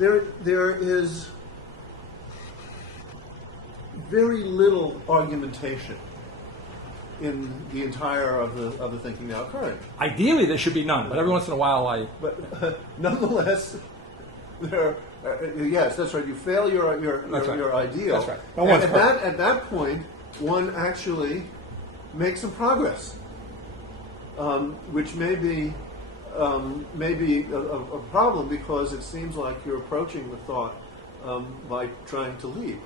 there is very little argumentation in the entire of the thinking now occurring. Ideally, there should be none, but every once in a while, But nonetheless, there. Yes, that's right. You fail your ideal. That's right. And at that point, one actually makes some progress, which may be a problem because it seems like you're approaching the thought by trying to leap.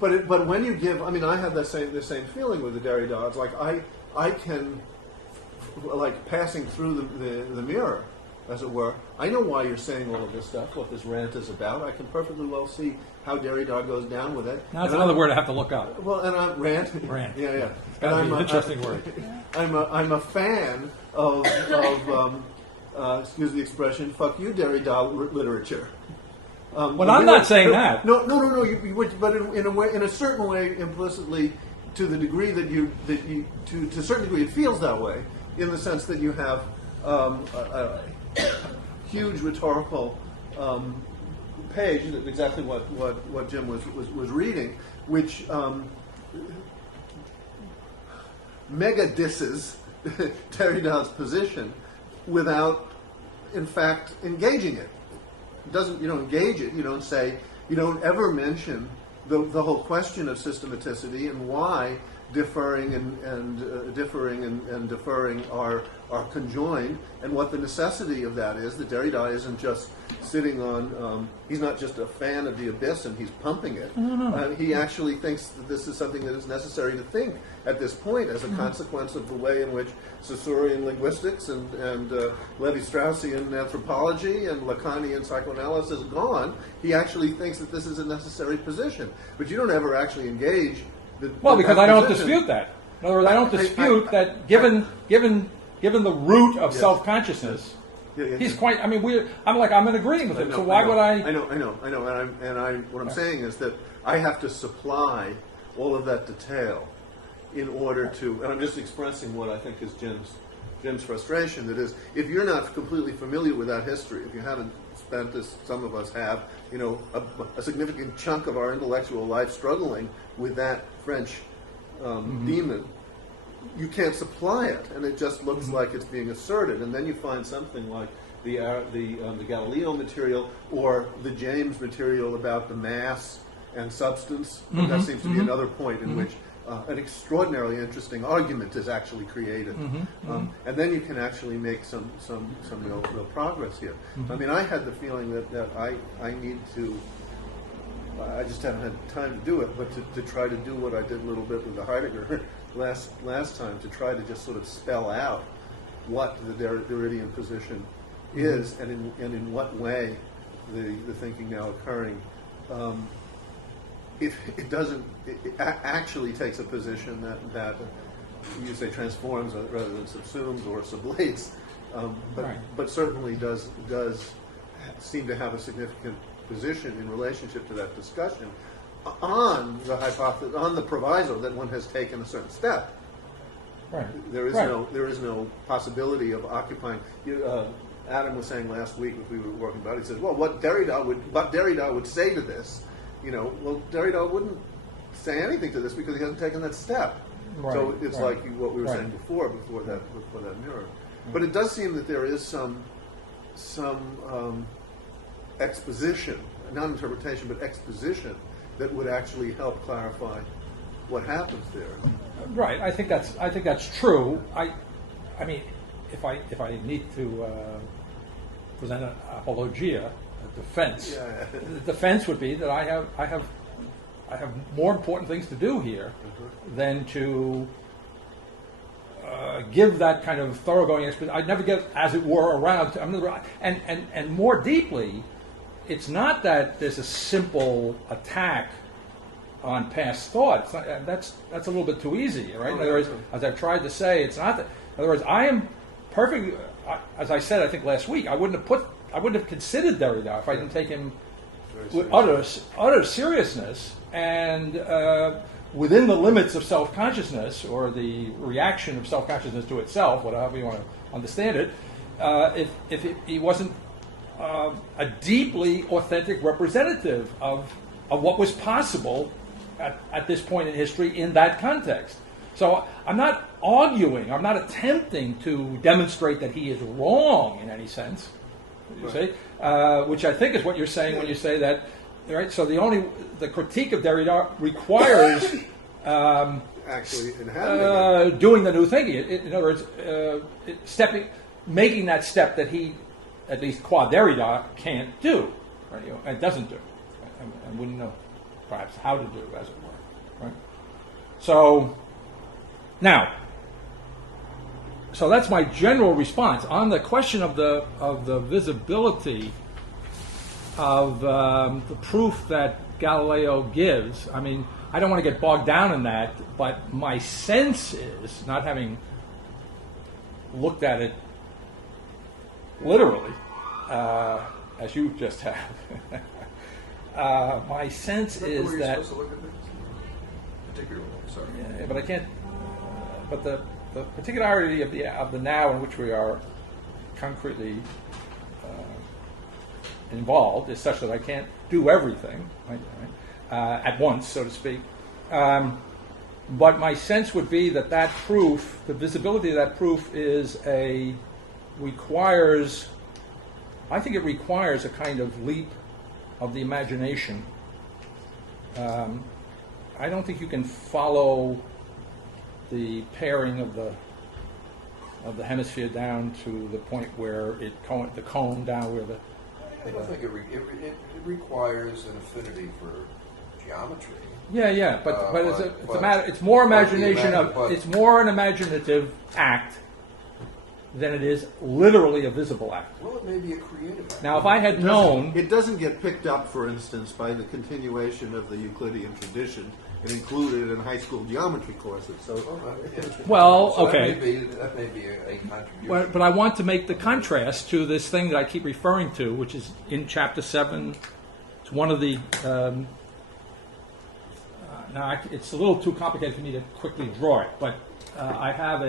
But when you give, I mean, I have the same feeling with the Derrida. It's like I can, like passing through the mirror, as it were. I know why you're saying all of this stuff, what this rant is about. I can perfectly well see how Derrida goes down with it. now that's another word I have to look up. Well, and I'm rant. Rant. Yeah. It's got to be an interesting word. I'm a fan of excuse the expression, fuck you, Derrida literature. Well, I'm not saying that. No. You would, but in a certain way, implicitly, to the degree that to a certain degree, it feels that way, in the sense that you have a huge rhetorical page, exactly what Jim was reading, which mega disses Derrida's position without, in fact, engaging it. You don't engage it. You don't say. You don't ever mention the whole question of systematicity and why differing and deferring are conjoined, and what the necessity of that is. That Derrida isn't just sitting on. He's not just a fan of the abyss and he's pumping it. No. He actually thinks that this is something that is necessary to think at this point as a consequence of the way in which Saussurean linguistics and Levi-Straussian anthropology and Lacanian psychoanalysis has gone. He actually thinks that this is a necessary position. But you don't ever actually engage. Because I don't dispute that. In other words, I don't dispute that given the root of self-consciousness, he's quite. I mean, I'm in agreement with him. So why would I? I know. What I'm saying is that I have to supply all of that detail in order to, and I'm just expressing what I think is Jim's frustration. That is, if you're not completely familiar with that history, if you haven't spent, as some of us have, a significant chunk of our intellectual life struggling with that French demon, you can't supply it, and it just looks like it's being asserted. And then you find something like the Galileo material or the James material about the mass and substance. That seems to be another point in which an extraordinarily interesting argument is actually created, and then you can actually make some real progress here. I mean, I had the feeling that I need to. I just haven't had time to do it, but to try to do what I did a little bit with the Heidegger last time, to try to just sort of spell out what the Derridian position is, and in what way the thinking now occurring. If it doesn't, it actually takes a position that you say transforms rather than subsumes or sublates, but certainly does seem to have a significant position in relationship to that discussion on the hypothesis, on the proviso that one has taken a certain step. Right. There is no possibility of occupying. Adam was saying last week, as we were working about it, he says, well, what Derrida would say to this, well, Derrida wouldn't say anything to this because he hasn't taken that step. Right. So it's like what we were saying before that mirror. But it does seem that there is some exposition, not interpretation, but exposition that would actually help clarify what happens there. Right. I think that's true. I mean, if I need to present an apologia, a defense, the defense would be that I have more important things to do here than to give that kind of thoroughgoing explanation. I'd never get, as it were, around to, and more deeply, it's not that there's a simple attack on past thought. That's a little bit too easy, right? In other words, as I've tried to say, it's not that. In other words, I am perfectly, as I said, I think last week, I wouldn't have considered Derrida if I didn't take him with utter seriousness and within the limits of self-consciousness or the reaction of self-consciousness to itself, whatever you want to understand it. If he wasn't a deeply authentic representative of what was possible at this point in history in that context. So I'm not arguing, I'm not attempting to demonstrate that he is wrong in any sense, you see, which I think is what you're saying when you say that, right? So the critique of Derrida requires actually inhabiting doing the new thinking. In other words, making that step that he, at least qua Derrida, can't do, right? And doesn't do, and wouldn't know perhaps how to do, as it were, right? So now, so that's my general response on the question of the visibility of the proof that Galileo gives. I mean, I don't want to get bogged down in that, but my sense is, not having looked at it literally, as you just have, my sense is that. Supposed to look at things? Particularly, sorry. Yeah, but I can't. But the particularity of the now in which we are concretely involved is such that I can't do everything at once, so to speak. But my sense would be that proof, the visibility of that proof, requires. I think it requires a kind of leap of the imagination. I don't think you can follow the pairing of the hemisphere down to the point where the cone down where the. I don't think it requires an affinity for geometry. Yeah, but it's more imagination it's more an imaginative act than it is literally a visible act. Well, it may be a creative act. Now, if I had known, it doesn't get picked up, for instance, by the continuation of the Euclidean tradition and included in high school geometry courses. So, okay. That may be a contribution. But I want to make the contrast to this thing that I keep referring to, which is in Chapter 7. It's one of the. Now, it's a little too complicated for me to quickly draw it, but I have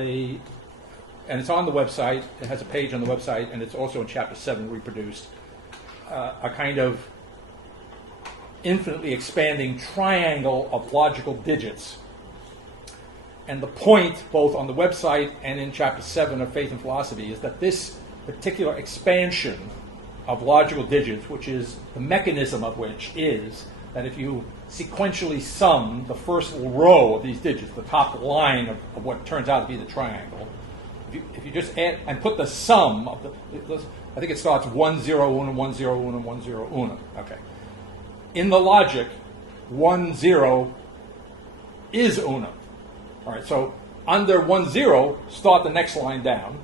and it's on the website. It has a page on the website, and it's also in Chapter 7 reproduced. A kind of infinitely expanding triangle of logical digits. And the point, both on the website and in Chapter 7 of Faith and Philosophy, is that this particular expansion of logical digits, which is the mechanism of which is that if you sequentially sum the first row of these digits, the top line of what turns out to be the triangle, if you just add and put the sum of I think it starts 1 0 1 1 0 1 1 0 1. Okay. In the logic, 1 0 is unum. All right. So under 1 0, start the next line down.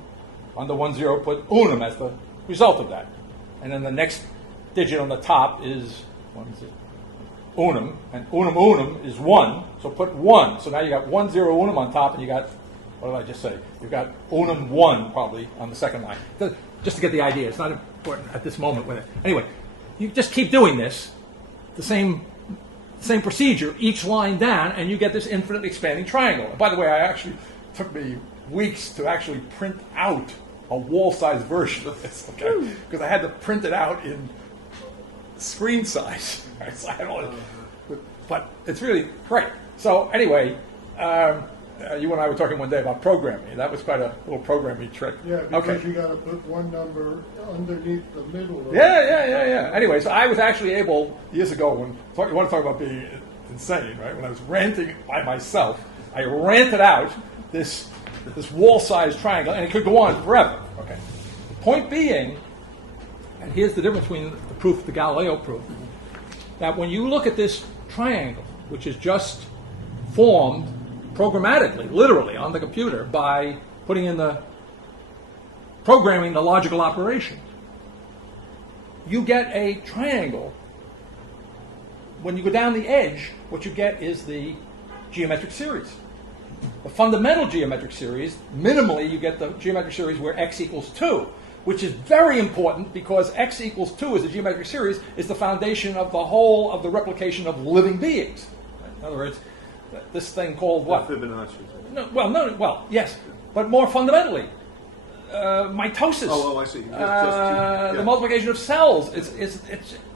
Under 1 0, put unum as the result of that, and then the next digit on the top is 1 0. Unum, and unum is 1, so put 1. So now you got 1 0 unum on top, and you got, what did I just say? You've got unum 1 probably on the second line. Just to get the idea, it's not important at this moment with it. Anyway, you just keep doing this, the same procedure, each line down, and you get this infinitely expanding triangle. And by the way, it took me weeks to actually print out a wall-size version of this, okay? Because I had to print it out in screen size. Right? So I don't, but it's really great. So anyway, you and I were talking one day about programming. That was quite a little programming trick. Yeah, because okay. You got to put one number underneath the middle. Of Yeah. Anyway, so I was actually able, years ago, you want to talk about being insane, right? When I was ranting by myself, I ranted out this wall-sized triangle, and it could go on forever. Okay. The point being, and here's the difference between the proof, the Galileo proof, that when you look at this triangle, which is just formed programmatically, literally, on the computer by putting in programming the logical operation, you get a triangle. When you go down the edge, what you get is the geometric series. The fundamental geometric series, minimally, you get the geometric series where x equals 2, which is very important because x equals 2 as a geometric series is the foundation of the whole of the replication of living beings. In other words, this thing called what? Fibonacci. Yes, but more fundamentally, mitosis. Oh, I see. The multiplication of cells. It's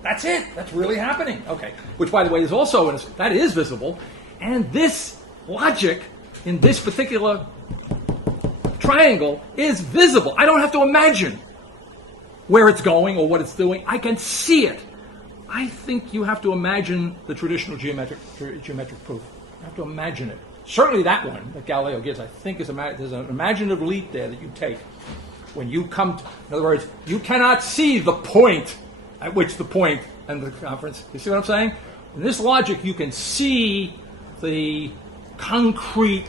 that's it. That's really happening. Okay. Which, by the way, is also that is visible, and this logic in this particular triangle is visible. I don't have to imagine where it's going or what it's doing. I can see it. I think you have to imagine the traditional geometric proof. You have to imagine it. Certainly that one that Galileo gives, I think, there's an imaginative leap there that you take. When you come to, in other words, you cannot see the point at which the point and the conference. You see what I'm saying? In this logic, you can see the concrete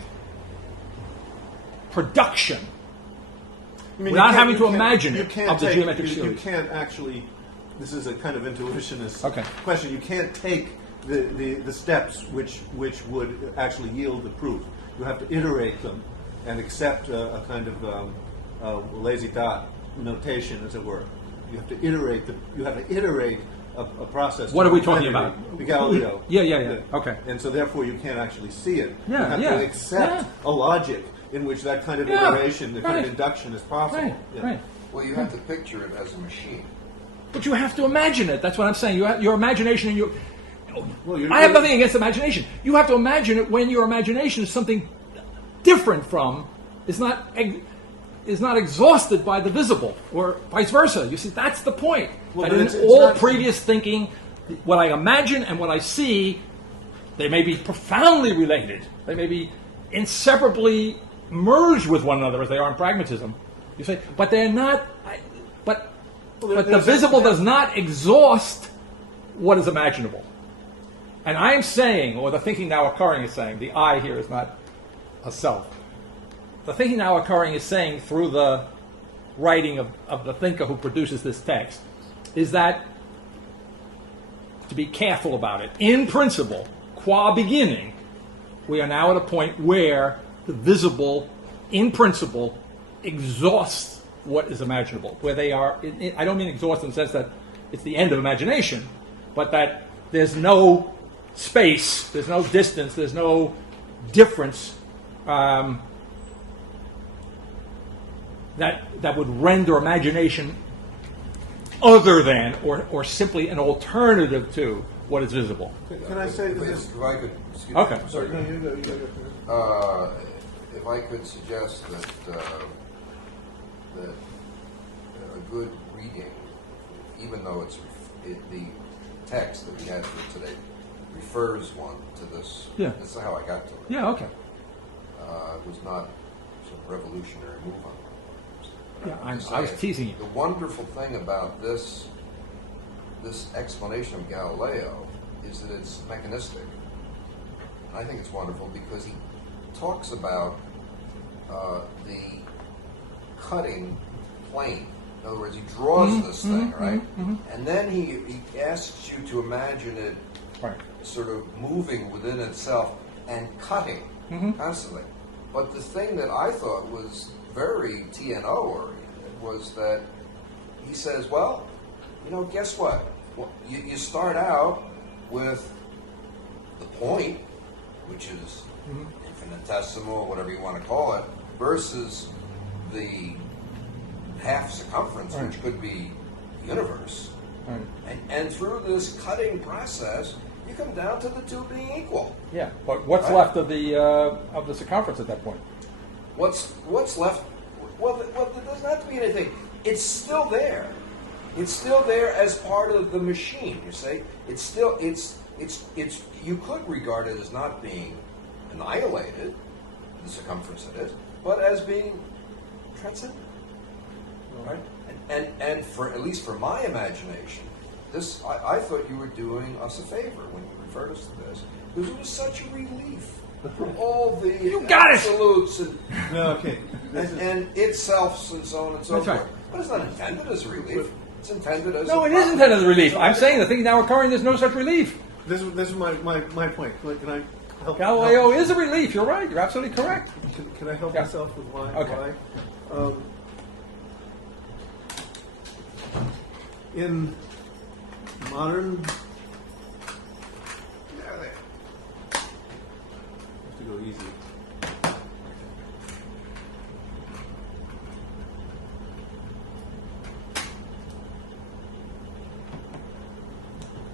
production without having to imagine it of the geometric series. You can't actually, this is a kind of intuitionist Okay. question, you can't take the steps which would actually yield the proof. You have to iterate them and accept a kind of lazy dot notation, as it were. You have to iterate a process. What are we talking about? The Galileo. Yeah. Okay. And so therefore you can't actually see it. Yeah, you have yeah. to accept a logic in which that kind of Yeah, iteration, the kind right. of induction is possible. Right. Yeah. Right. Well, you have to picture it as a machine. But you have to imagine it. That's what I'm saying. Your imagination and your. Well, I have nothing against imagination. You have to imagine it when your imagination is something different from, is not exhausted by the visible, or vice versa. You see, that's the point. Well, That but in it's all not- previous thinking, what I imagine and what I see, they may be profoundly related. They may be inseparably merged with one another, as they are in pragmatism. You say, but they're not. But the visible does not exhaust what is imaginable. And I am saying, or the thinking now occurring is saying, the I here is not a self. The thinking now occurring is saying, through the writing of the thinker who produces this text, is that, to be careful about it, in principle, qua beginning, we are now at a point where the visible, in principle, exhausts what is imaginable. Where they are, I don't mean exhaust in the sense that it's the end of imagination, but that there's no space, there's no distance, there's no difference that would render imagination other than or simply an alternative to what is visible. Can I say If this? I could, excuse me, Okay. I'm sorry. No, you go. If I could suggest that a good reading, even though the text that we had for today refers one to this. Yeah. This is how I got to it. Yeah, okay. It was not some revolutionary move on my part. Yeah, I'm just I was saying, teasing you. The wonderful thing about this explanation of Galileo is that it's mechanistic. I think it's wonderful because he talks about the cutting plane. In other words, he draws this thing, right? And then he asks you to imagine it Right. sort of moving within itself and cutting constantly. But the thing that I thought was very TNO oriented was that he says, well, guess what? Well, you start out with the point, which is infinitesimal, whatever you want to call it, versus the half circumference, Right. which could be the universe. Right. And through this cutting process, you come down to the two being equal. Yeah, but what's left of the circumference at that point? What's left? Well, there doesn't have to be anything. It's still there. It's still there as part of the machine. You see, it's you could regard it as not being annihilated, the circumference it is, but as being transcendent. Right? And for at least for my imagination, this I thought you were doing us a favor when you referred us to this, because it was such a relief from all the got it! absolutes No, okay. and itselfs and so on and so That's forth. right. But it's not intended as a relief. It's intended as No, a it is intended as a relief. I'm saying the thing now occurring, there's no such relief. This is my point. Can I help? Galileo is a relief. You're right. You're absolutely correct. Can I help Yeah. myself with why? Okay. Why? In modern, have to go easy.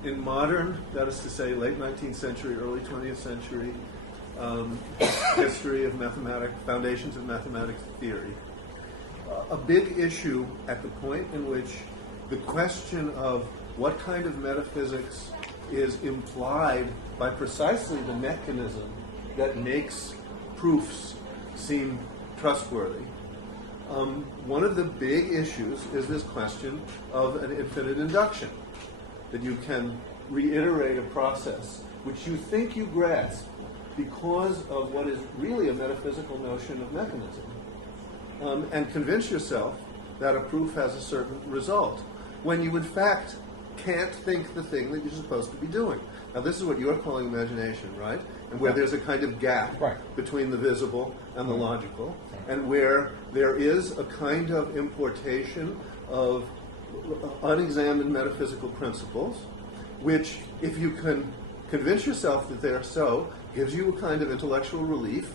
in modern, that is to say, late 19th century, early 20th century history of mathematics, foundations of mathematics theory, a big issue at the point in which the question of what kind of metaphysics is implied by precisely the mechanism that makes proofs seem trustworthy. One of the big issues is this question of an infinite induction, that you can reiterate a process which you think you grasp because of what is really a metaphysical notion of mechanism, and convince yourself that a proof has a certain result, when you in fact can't think the thing that you're supposed to be doing. Now this is what you're calling imagination, right? And where there's a kind of gap between the visible and the logical, and where there is a kind of importation of unexamined metaphysical principles, which, if you can convince yourself that they're so, gives you a kind of intellectual relief,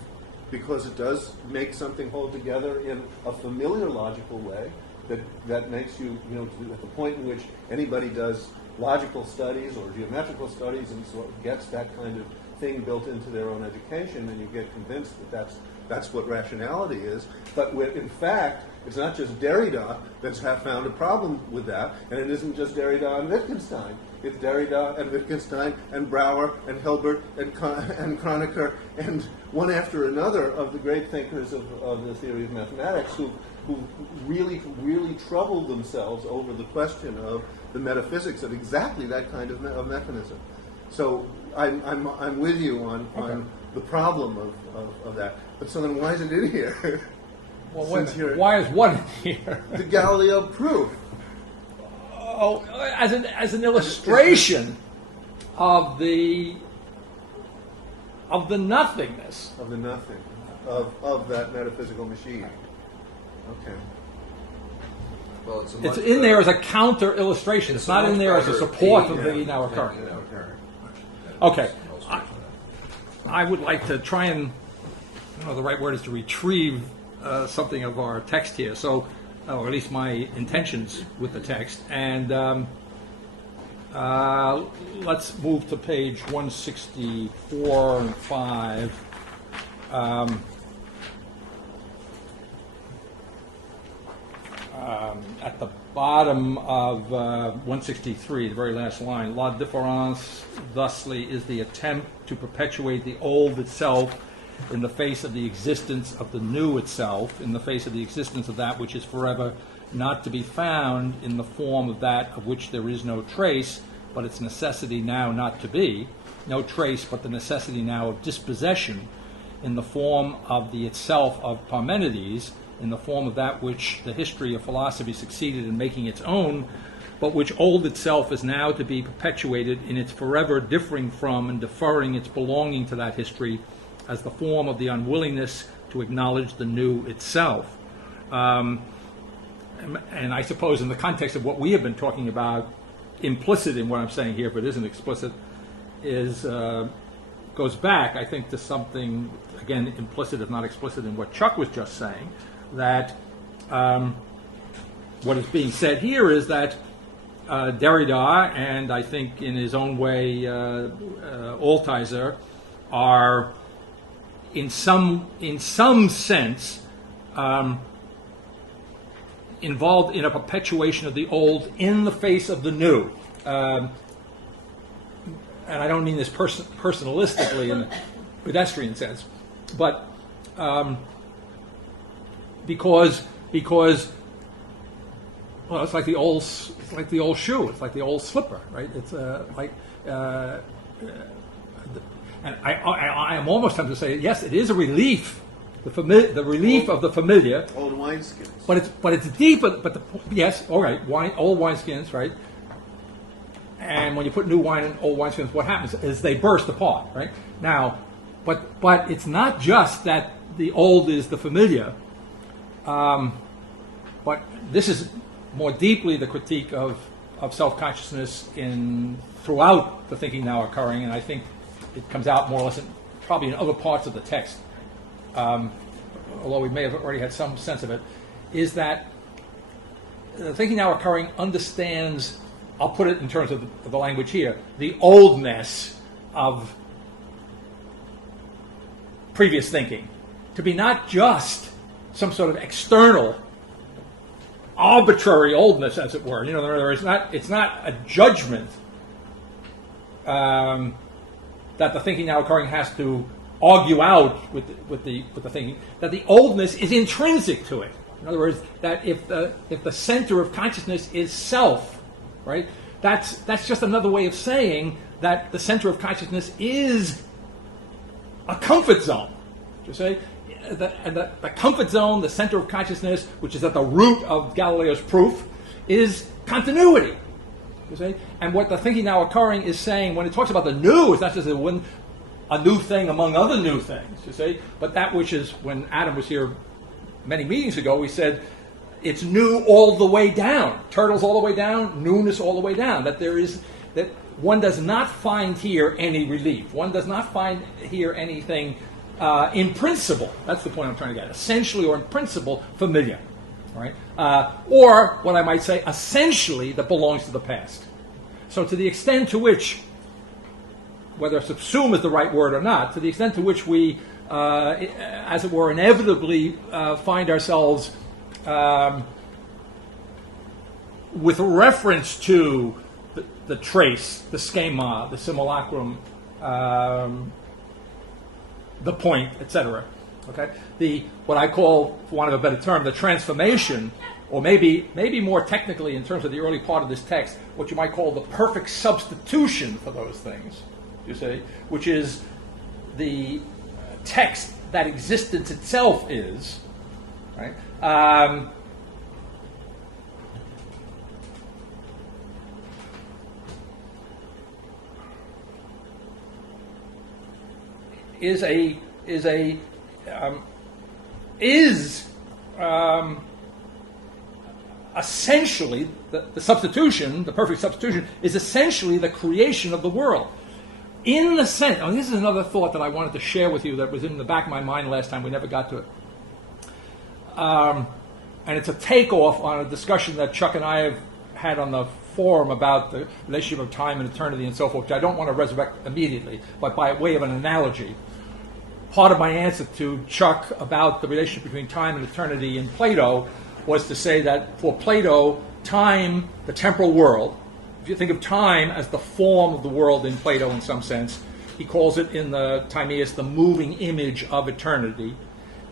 because it does make something hold together in a familiar logical way that makes you, at the point in which anybody does logical studies or geometrical studies and so gets that kind of thing built into their own education, and you get convinced that that's what rationality is. But in fact, it's not just Derrida that's found a problem with that, and it isn't just Derrida and Wittgenstein. It's Derrida and Wittgenstein and Brouwer and Hilbert and Kronecker and one after another of the great thinkers of the theory of mathematics who really, really troubled themselves over the question of the metaphysics of exactly that kind of mechanism. So I'm with you on the problem of that. But so then why is it in here? Well, why is what in here? The Galileo proof. Oh, as an illustration of the nothingness. Of the nothing. Of that metaphysical machine. Okay. Well, it's in there as a counter illustration. It's not in there as a support of the now occurring. Okay. I would like to try and, I don't know, the right word is to retrieve something of our text here. So, or at least my intentions with the text. And let's move to page 164 and 5. At the bottom of 163, the very last line, La différence thusly is the attempt to perpetuate the old itself in the face of the existence of the new itself, in the face of the existence of that which is forever not to be found in the form of that of which there is no trace, but its necessity now not to be, no trace but the necessity now of dispossession, in the form of the itself of Parmenides, in the form of that which the history of philosophy succeeded in making its own, but which old itself is now to be perpetuated in its forever differing from and deferring its belonging to that history as the form of the unwillingness to acknowledge the new itself. And I suppose in the context of what we have been talking about, implicit in what I'm saying here, but isn't explicit, is goes back, I think, to something, again, implicit if not explicit in what Chuck was just saying, that what is being said here is that Derrida and I think in his own way Altizer are in some sense involved in a perpetuation of the old in the face of the new. And I don't mean this personalistically in the pedestrian sense, but because well, it's like the old shoe, it's like the old slipper, right? It's and I am almost tempted to say yes, it is a relief, the relief of the familiar. Old wineskins. But it's deeper. Yes, all right, old wineskins, right? And when you put new wine in old wineskins, what happens is they burst apart, right? Now, but it's not just that the old is the familiar. But this is more deeply the critique of self-consciousness throughout the thinking now occurring, and I think it comes out more or less probably in other parts of the text, although we may have already had some sense of it, is that the thinking now occurring understands I'll put it in terms of the language here, the oldness of previous thinking, to be not just some sort of external, arbitrary oldness, as it were. It's not a judgment that the thinking now occurring has to argue out with the thinking. That the oldness is intrinsic to it. In other words, that if the center of consciousness is self, right? That's just another way of saying that the center of consciousness is a comfort zone. You say, the comfort zone, the center of consciousness, which is at the root of Galileo's proof, is continuity. You see? And what the thinking now occurring is saying, when it talks about the new, it's not just a new thing among other new things, you see, but that which is, when Adam was here many meetings ago, we said it's new all the way down. Turtles all the way down, newness all the way down. That one does not find here any relief. One does not find here anything in principle. That's the point I'm trying to get. Essentially or in principle familiar. All right? Or what I might say, essentially that belongs to the past. So to the extent to which, whether subsume is the right word or not, to the extent to which we, as it were, inevitably find ourselves with reference to the trace, the schema, the simulacrum, the point, etc. Okay, what I call, for want of a better term, the transformation, or maybe more technically in terms of the early part of this text, what you might call the perfect substitution for those things. You see, which is the text that existence itself is, right? Essentially the substitution, the perfect substitution, is essentially the creation of the world. In the sense, this is another thought that I wanted to share with you that was in the back of my mind last time. We never got to it. And it's a takeoff on a discussion that Chuck and I have had on the forum about the relationship of time and eternity and so forth, which I don't want to resurrect immediately, but by way of an analogy. Part of my answer to Chuck about the relationship between time and eternity in Plato was to say that for Plato, time, the temporal world, if you think of time as the form of the world in Plato in some sense, he calls it in the Timaeus the moving image of eternity.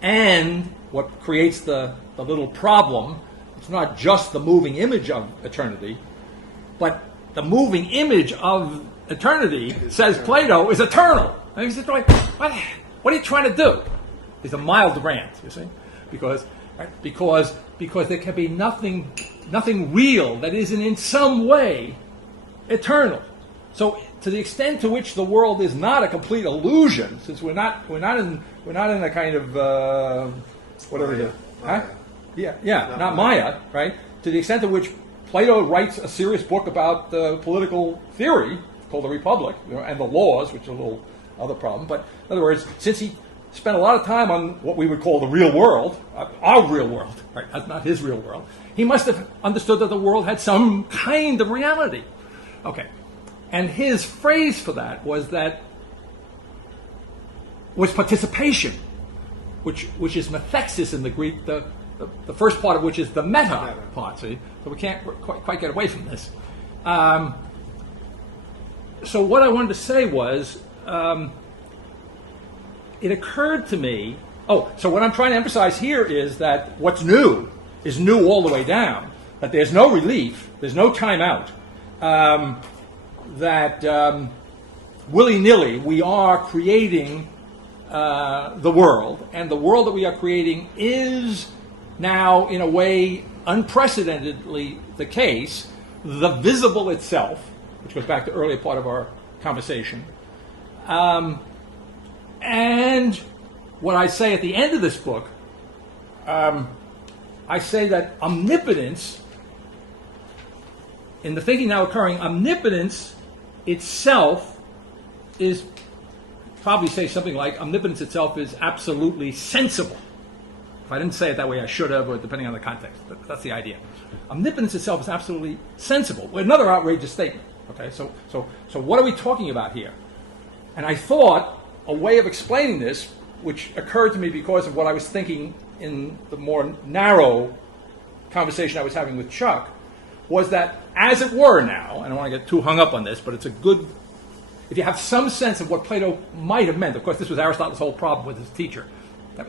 And what creates the little problem, it's not just the moving image of eternity, but the moving image of eternity, says Plato, is eternal. And he's just like, what are you trying to do? It's a mild rant, you see, because there can be nothing real that isn't in some way eternal. So to the extent to which the world is not a complete illusion, since we're not in a kind of whatever it is, huh? Not Maya, right? To the extent to which Plato writes a serious book about political theory called The Republic, and the laws, which is a little other problem. But in other words, since he spent a lot of time on what we would call the real world, our real world, right? That's not his real world. He must have understood that the world had some kind of reality. Okay. And his phrase for that was participation, which is methexis in the Greek, the first part of which is the meta part, see? So we can't quite get away from this. So what I wanted to say was, it occurred to me, so what I'm trying to emphasize here is that what's new is new all the way down, that there's no relief, there's no time out, that willy-nilly we are creating the world, and the world that we are creating is now, in a way, unprecedentedly the case, the visible itself, which goes back to the earlier part of our conversation. And what I say at the end of this book, I say that omnipotence, in the thinking now occurring, omnipotence itself probably say something like, omnipotence itself is absolutely sensible. If I didn't say it that way, I should have, or depending on the context. But that's the idea. Omnipotence itself is absolutely sensible. Another outrageous statement. Okay, so what are we talking about here? And I thought a way of explaining this, which occurred to me because of what I was thinking in the more narrow conversation I was having with Chuck, was that, as it were now, I don't want to get too hung up on this, but it's a good, if you have some sense of what Plato might have meant, of course this was Aristotle's whole problem with his teacher,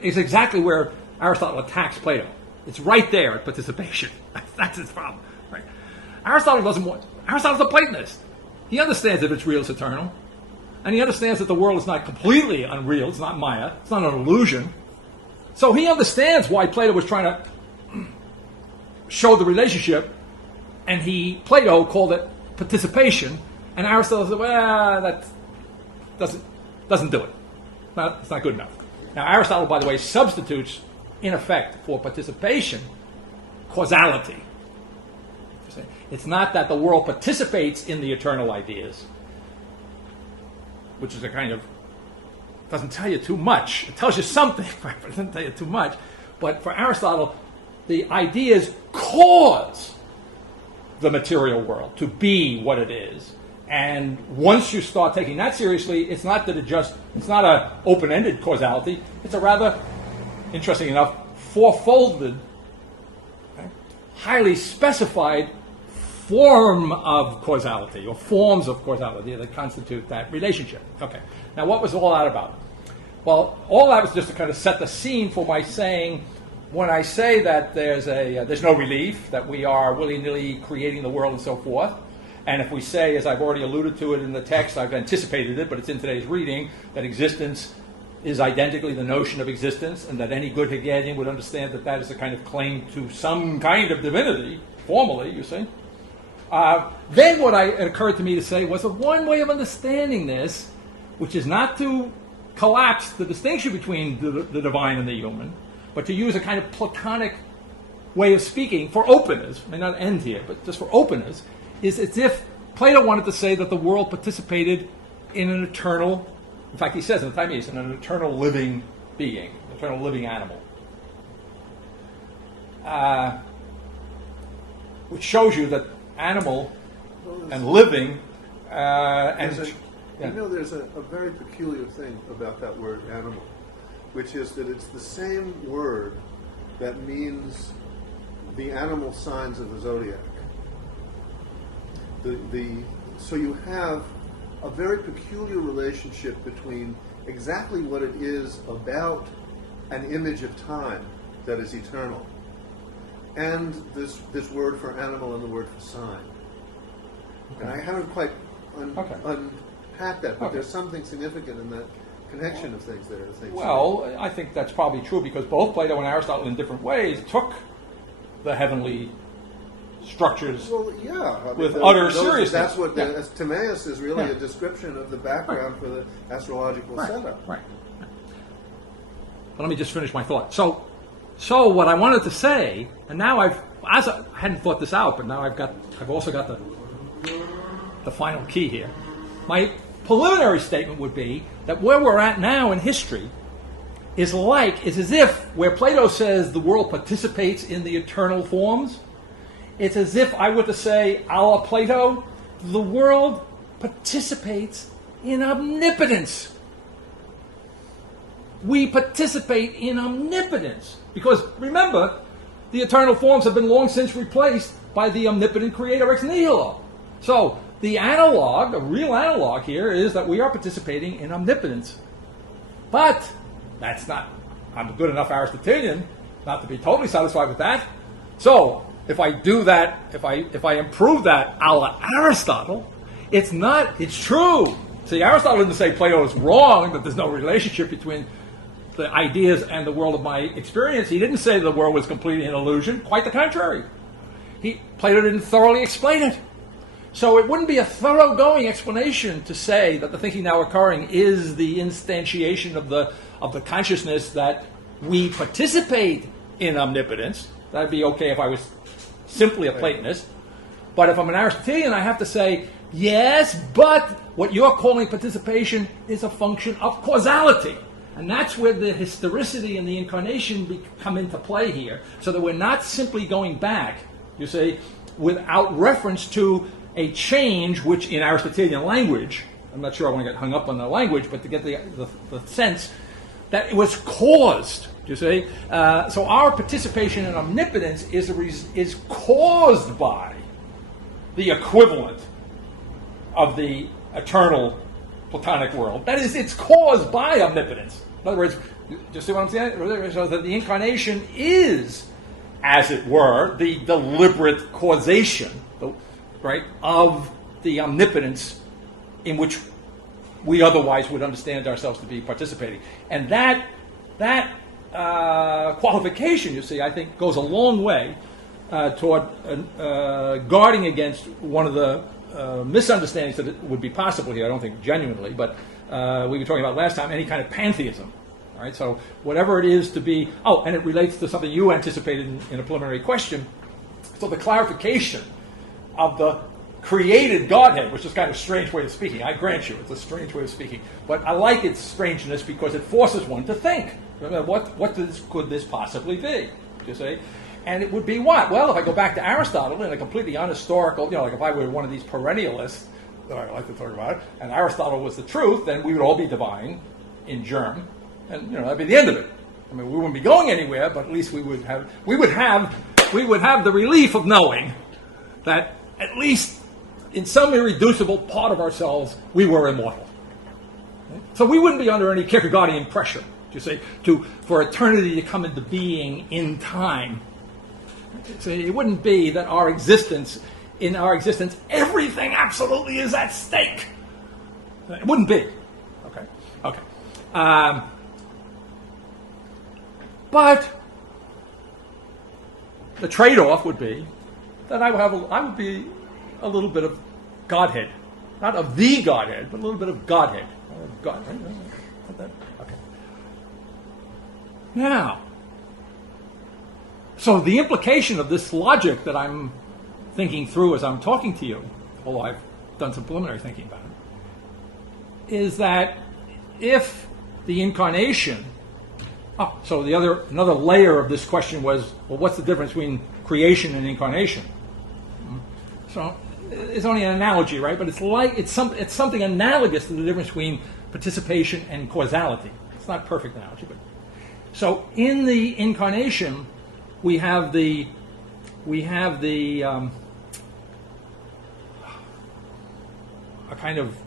it's exactly where Aristotle attacks Plato. It's right there at participation. That's his problem. Right? Aristotle's a Platonist. He understands that it's real, it's eternal. And he understands that the world is not completely unreal, it's not Maya, it's not an illusion. So he understands why Plato was trying to show the relationship, and Plato called it participation, and Aristotle said, well, that doesn't do it. It's not good enough. Now, Aristotle, by the way, substitutes, in effect, for participation, causality. It's not that the world participates in the eternal ideas, which is a kind of, doesn't tell you too much. It tells you something, but it doesn't tell you too much. But for Aristotle, the ideas cause the material world to be what it is. And once you start taking that seriously, it's not an open-ended causality. It's a rather, interesting enough, four-folded, okay, highly specified form of causality, or forms of causality that constitute that relationship. Okay. Now, what was all that about? Well, all that was just to kind of set the scene for my saying, when I say that there's no relief, that we are willy-nilly creating the world and so forth, and if we say, as I've already alluded to it in the text, I've anticipated it, but it's in today's reading, that existence is identically the notion of existence, and that any good Hegelian would understand that that is a kind of claim to some kind of divinity, formally, you see. Then what it occurred to me to say was that one way of understanding this, which is not to collapse the distinction between the divine and the human, but to use a kind of Platonic way of speaking for openness, may not end here, but just for openness, is as if Plato wanted to say that the world participated in an eternal, in fact he says in the Timaeus, in an eternal living being, an eternal living animal. Which shows you that animal and living there's a very peculiar thing about that word animal, which is that it's the same word that means the animal signs of the zodiac. So you have a very peculiar relationship between exactly what it is about an image of time that is eternal, and this word for animal and the word for sign. Okay. And I haven't quite unpacked that, but there's something significant in that connection of things there. Well, I think that's probably true because both Plato and Aristotle in different ways took the heavenly structures with utter seriousness. That's what Timaeus is really a description of the background for the astrological setup. Right. But let me just finish my thought. So what I wanted to say, and now I hadn't thought this out, but now I've also got the final key here. My preliminary statement would be that where we're at now in history is as if where Plato says the world participates in the eternal forms, it's as if I were to say, a la Plato, the world participates in omnipotence. We participate in omnipotence. Because remember, the eternal forms have been long since replaced by the omnipotent creator ex nihilo. So the analog, a real analog here, is that we are participating in omnipotence. But that's not, I'm a good enough Aristotelian not to be totally satisfied with that. So if I do that, if I improve that a la Aristotle, it's true. See, Aristotle didn't say Plato is wrong, that there's no relationship between the ideas and the world of my experience. He didn't say the world was completely an illusion. Quite the contrary. Plato didn't thoroughly explain it. So it wouldn't be a thoroughgoing explanation to say that the thinking now occurring is the instantiation of the consciousness that we participate in omnipotence. That'd be okay if I was simply a Platonist. But if I'm an Aristotelian, I have to say, yes, but what you're calling participation is a function of causality. And that's where the historicity and the incarnation come into play here, so that we're not simply going back, you see, without reference to a change which in Aristotelian language, I'm not sure I want to get hung up on the language, but to get the sense that it was caused, you see. So our participation in omnipotence is caused by the equivalent of the eternal Platonic world. That is, it's caused by omnipotence. In other words, do you see what I'm saying? So that the incarnation is, as it were, the deliberate causation, right, of the omnipotence in which we otherwise would understand ourselves to be participating. And that qualification, you see, I think goes a long way toward guarding against one of the misunderstandings that would be possible here. I don't think genuinely, but we were talking about last time, any kind of pantheism. All right, so whatever it is to be, and it relates to something you anticipated in a preliminary question. So the clarification of the created Godhead, which is kind of a strange way of speaking. I grant you, it's a strange way of speaking. But I like its strangeness because it forces one to think. What could this possibly be? You see? And it would be what? Well, if I go back to Aristotle in a completely unhistorical, like if I were one of these perennialists that I like to talk about, and Aristotle was the truth, then we would all be divine in germ, and that'd be the end of it. I mean, we wouldn't be going anywhere, but at least we would have the relief of knowing that at least in some irreducible part of ourselves, we were immortal. So we wouldn't be under any Kierkegaardian pressure, you say, for eternity to come into being in time. So it wouldn't be that in our existence, everything absolutely is at stake. It wouldn't be. Okay. But the trade-off would be that I would be a little bit of Godhead. Not of the Godhead, but a little bit of Godhead. Godhead. Okay. Now, so the implication of this logic that I'm thinking through as I'm talking to you, although I've done some preliminary thinking about it, is that if the incarnation... so another layer of this question was, well, what's the difference between creation and incarnation? So it's only an analogy, right? But it's something analogous to the difference between participation and causality. It's not a perfect analogy, but so in the incarnation, we have a kind of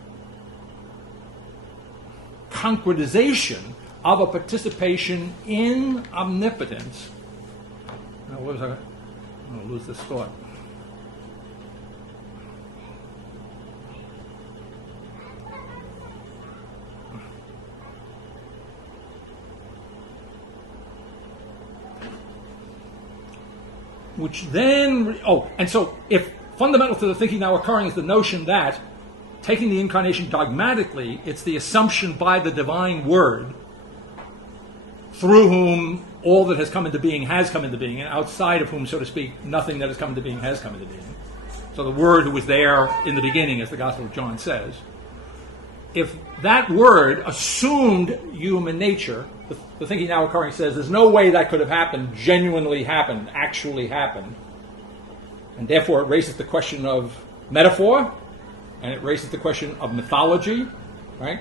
concretization of a participation in omnipotence. Now, I'm going to lose this thought. Which then, and so if fundamental to the thinking now occurring is the notion that taking the incarnation dogmatically, it's the assumption by the divine word through whom all that has come into being has come into being, and outside of whom, so to speak, nothing that has come into being has come into being. So the word who was there in the beginning, as the Gospel of John says, if that word assumed human nature, the thinking now occurring says there's no way that could have happened, genuinely happened, actually happened. And therefore it raises the question of metaphor, and it raises the question of mythology, right?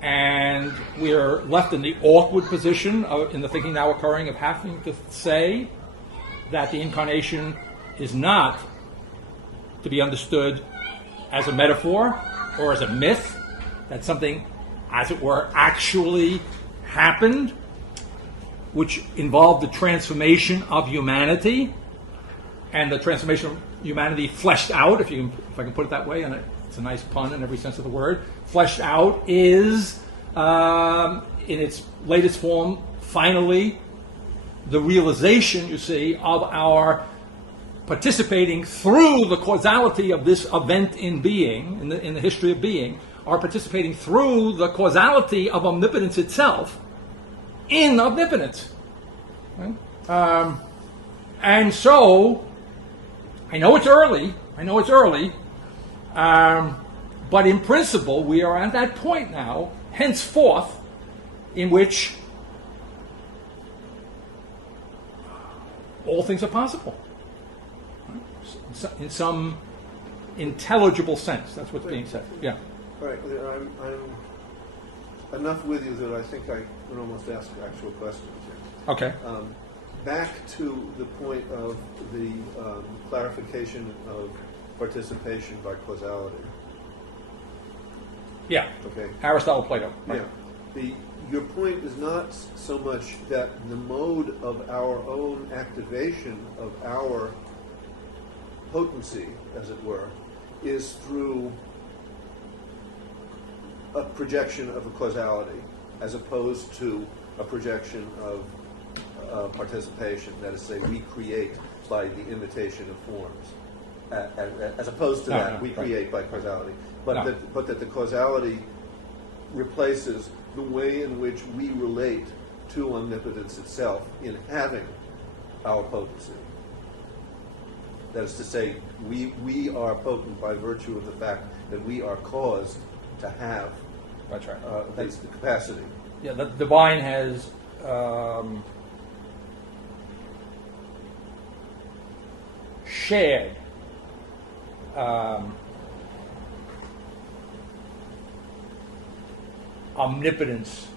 And we're left in the awkward position in the thinking now occurring of having to say that the incarnation is not to be understood as a metaphor or as a myth, that something, as it were, actually happened, which involved the transformation of humanity, and the transformation of humanity fleshed out, if I can put it that way, and it's a nice pun in every sense of the word. Fleshed out is, in its latest form, finally, the realization, you see, of our participating through the causality of this event in being, in the history of being, are participating through the causality of omnipotence itself in omnipotence. Right? And so, I know it's early, but in principle, we are at that point now, henceforth, in which all things are possible. In some intelligible sense. That's what's being said. Yeah. All right. I'm enough with you that I think I would almost ask actual questions here. Okay. Back to the point of the clarification of participation by causality. Yeah. Okay. Aristotle, Plato. Right. Yeah. Your point is not so much that the mode of our own activation of our potency, as it were, is through a projection of a causality, as opposed to a projection of participation. That is, say, we create by the imitation of forms, as opposed to that we create by causality. But that the causality replaces the way in which we relate to omnipotence itself in having our potency. That is to say, we are potent by virtue of the fact that we are caused to have That's right. the capacity. Yeah, the divine has shared omnipotence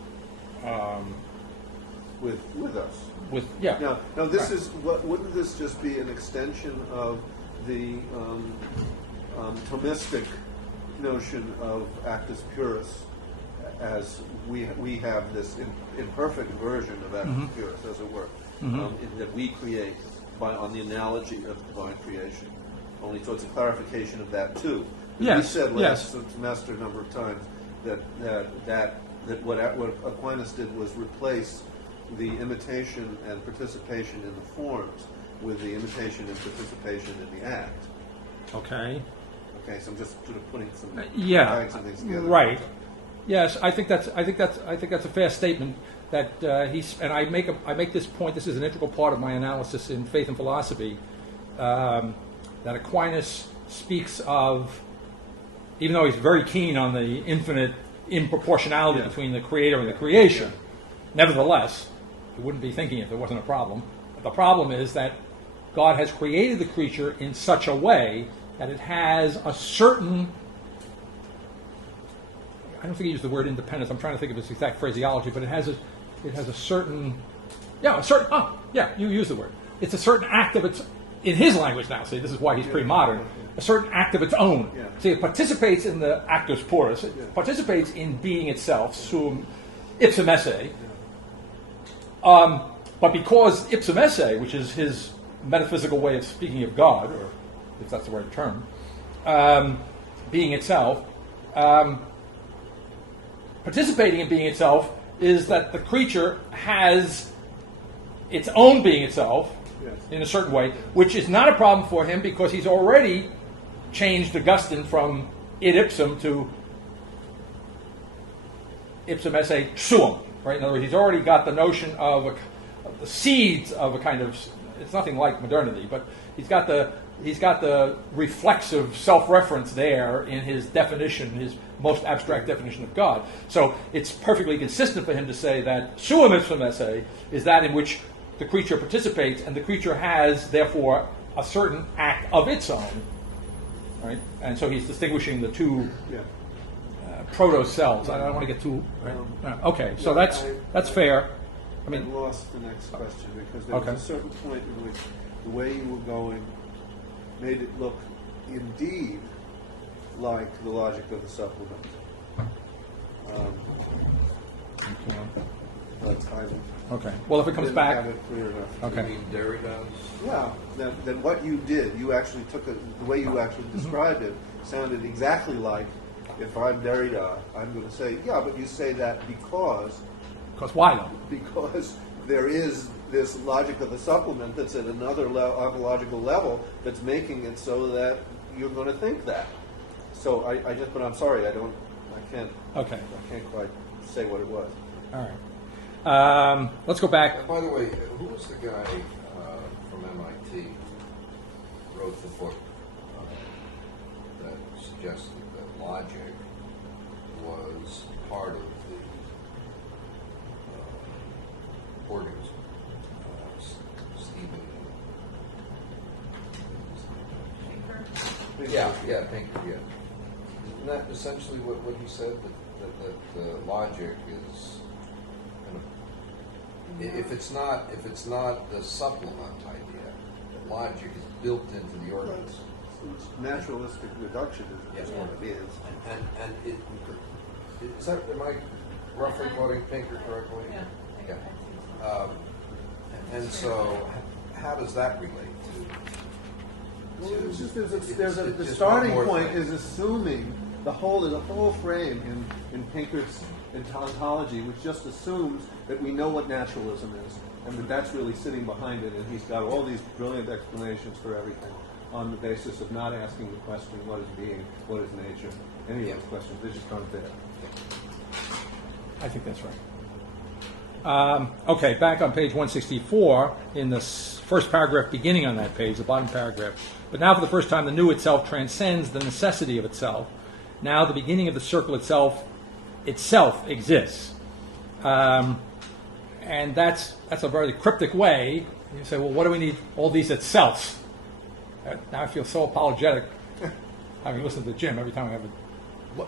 With us. with yeah. Now this is wouldn't this just be an extension of the Thomistic notion of actus purus, as we have this imperfect version of actus purus, as it were, that we create on the analogy of divine creation. Only so it's a clarification of that too. Yes, We said last yes. semester a number of times that what Aquinas did was replace the imitation and participation in the forms with the imitation and participation in the act. Okay. Okay, so I'm just sort of putting some Yeah. some things together. Right. Yes, I think that's a fair statement. That I make this point. This is an integral part of my analysis in Faith and Philosophy. That Aquinas speaks of, even though he's very keen on the infinite improportionality between the creator and the creation, nevertheless, he wouldn't be thinking if there wasn't a problem. The problem is that God has created the creature in such a way that it has a certain, I don't think he used the word independence, I'm trying to think of its exact phraseology, but it has a certain, you use the word. It's a certain act of its, in his language now, see, this is why he's pre-modern, a certain act of its own. Yeah. See, it participates in the actus purus, it participates in being itself, sum ipsum esse. But because ipsum esse, which is his metaphysical way of speaking of God, or if that's the right term, being itself, participating in being itself is that the creature has its own being itself in a certain way, which is not a problem for him because he's already changed Augustine from id ipsum to ipsum esse suum. Right? In other words, he's already got the notion of the seeds of a kind of, it's nothing like modernity, but he's got the reflexive self-reference there in his definition, his most abstract definition of God. So it's perfectly consistent for him to say that suum ipsum esse is that in which the creature participates, and the creature has, therefore, a certain act of its own. Right? And so he's distinguishing the two proto-selves. I don't want to get too... okay, so that's fair. I mean, I lost the next question because there was a certain point in which the way you were going made it look indeed like the logic of the supplement. But okay. Well, if it comes didn't back... have it clear enough. Okay. You mean Derrida's? Yeah, that what you did, you actually took it, the way you actually described it, sounded exactly like, if I'm Derrida, I'm going to say, yeah, but you say that because... Because why, though? Because there is this logic of the supplement that's at another ontological level that's making it so that you're going to think that. So but I'm sorry, I can't quite say what it was. All right. Let's go back. And by the way, who was the guy from MIT who wrote the book that suggested that logic was part of recordings. Stephen. Yeah, Pinker, yeah. Isn't that essentially what he said? That the logic is kind of, if it's not the supplement idea, that logic is built into the organism. Naturalistic reduction is what it is. And it is that, am I roughly quoting Pinker correctly? Yeah. And so, how does that relate to? Well, it's just the just starting one more point thing. is assuming the whole frame in Pinker's ontology, which just assumes that we know what naturalism is, and that that's really sitting behind it, and he's got all these brilliant explanations for everything on the basis of not asking the question, what is being, what is nature, any of those questions, they just aren't there. I think that's right. Okay, back on page 164, in the first paragraph beginning on that page, the bottom paragraph. But now for the first time, the new itself transcends the necessity of itself. Now the beginning of the circle itself exists. And that's a very cryptic way. You say, well, what do we need all these itselfs? Now I feel so apologetic having listened to Jim every time I have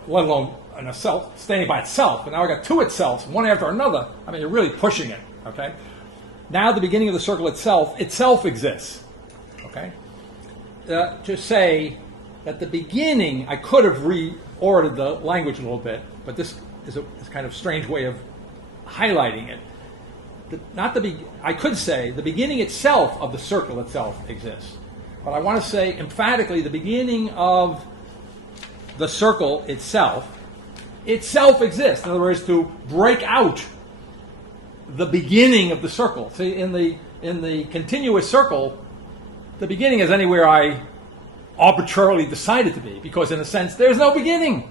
let alone an itself standing by itself. And now I got two itselfs, one after another. I mean, you're really pushing it, okay? Now the beginning of the circle itself exists, okay? To say that the beginning, I could have reordered the language a little bit, but this is a kind of strange way of highlighting it. I could say the beginning itself of the circle itself exists. But I want to say emphatically the beginning of the circle itself exists. In other words, to break out the beginning of the circle. See, in the continuous circle, the beginning is anywhere I arbitrarily decide it to be, because in a sense there's no beginning.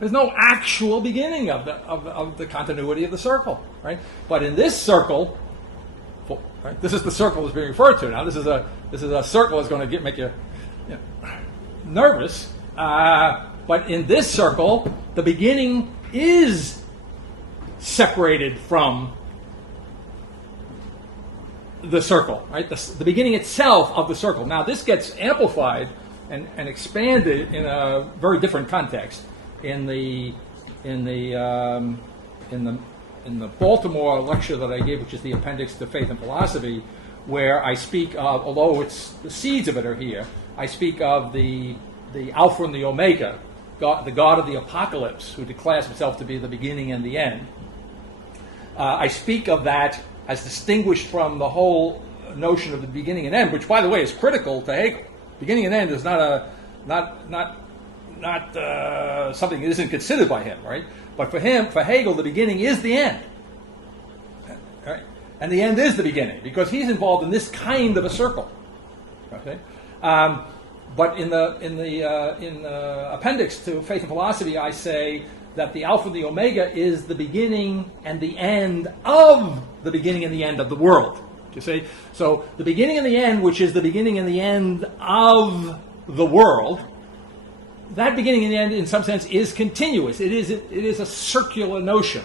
There's no actual beginning of the continuity of the circle, right? But in this circle, right, this is the circle that's being referred to now. This is a circle that's going to make you nervous. But in this circle, the beginning is separated from the circle, right? The beginning itself of the circle. Now, this gets amplified and expanded in a very different context in the Baltimore lecture that I gave, which is the appendix to Faith and Philosophy, where I speak of, although it's the seeds of it are here, I speak of the Alpha and the Omega, the God of the Apocalypse, who declares himself to be the beginning and the end. I speak of that as distinguished from the whole notion of the beginning and end, which, by the way, is critical to Hegel. Beginning and end is not something that isn't considered by him, right? But for Hegel, the beginning is the end, right? And the end is the beginning, because he's involved in this kind of a circle. Okay. But in the appendix to Faith and Philosophy, I say that the Alpha and the Omega is the beginning and the end of the beginning and the end of the world. You see? So the beginning and the end, which is the beginning and the end of the world, that beginning and the end, in some sense, is continuous. It is a circular notion.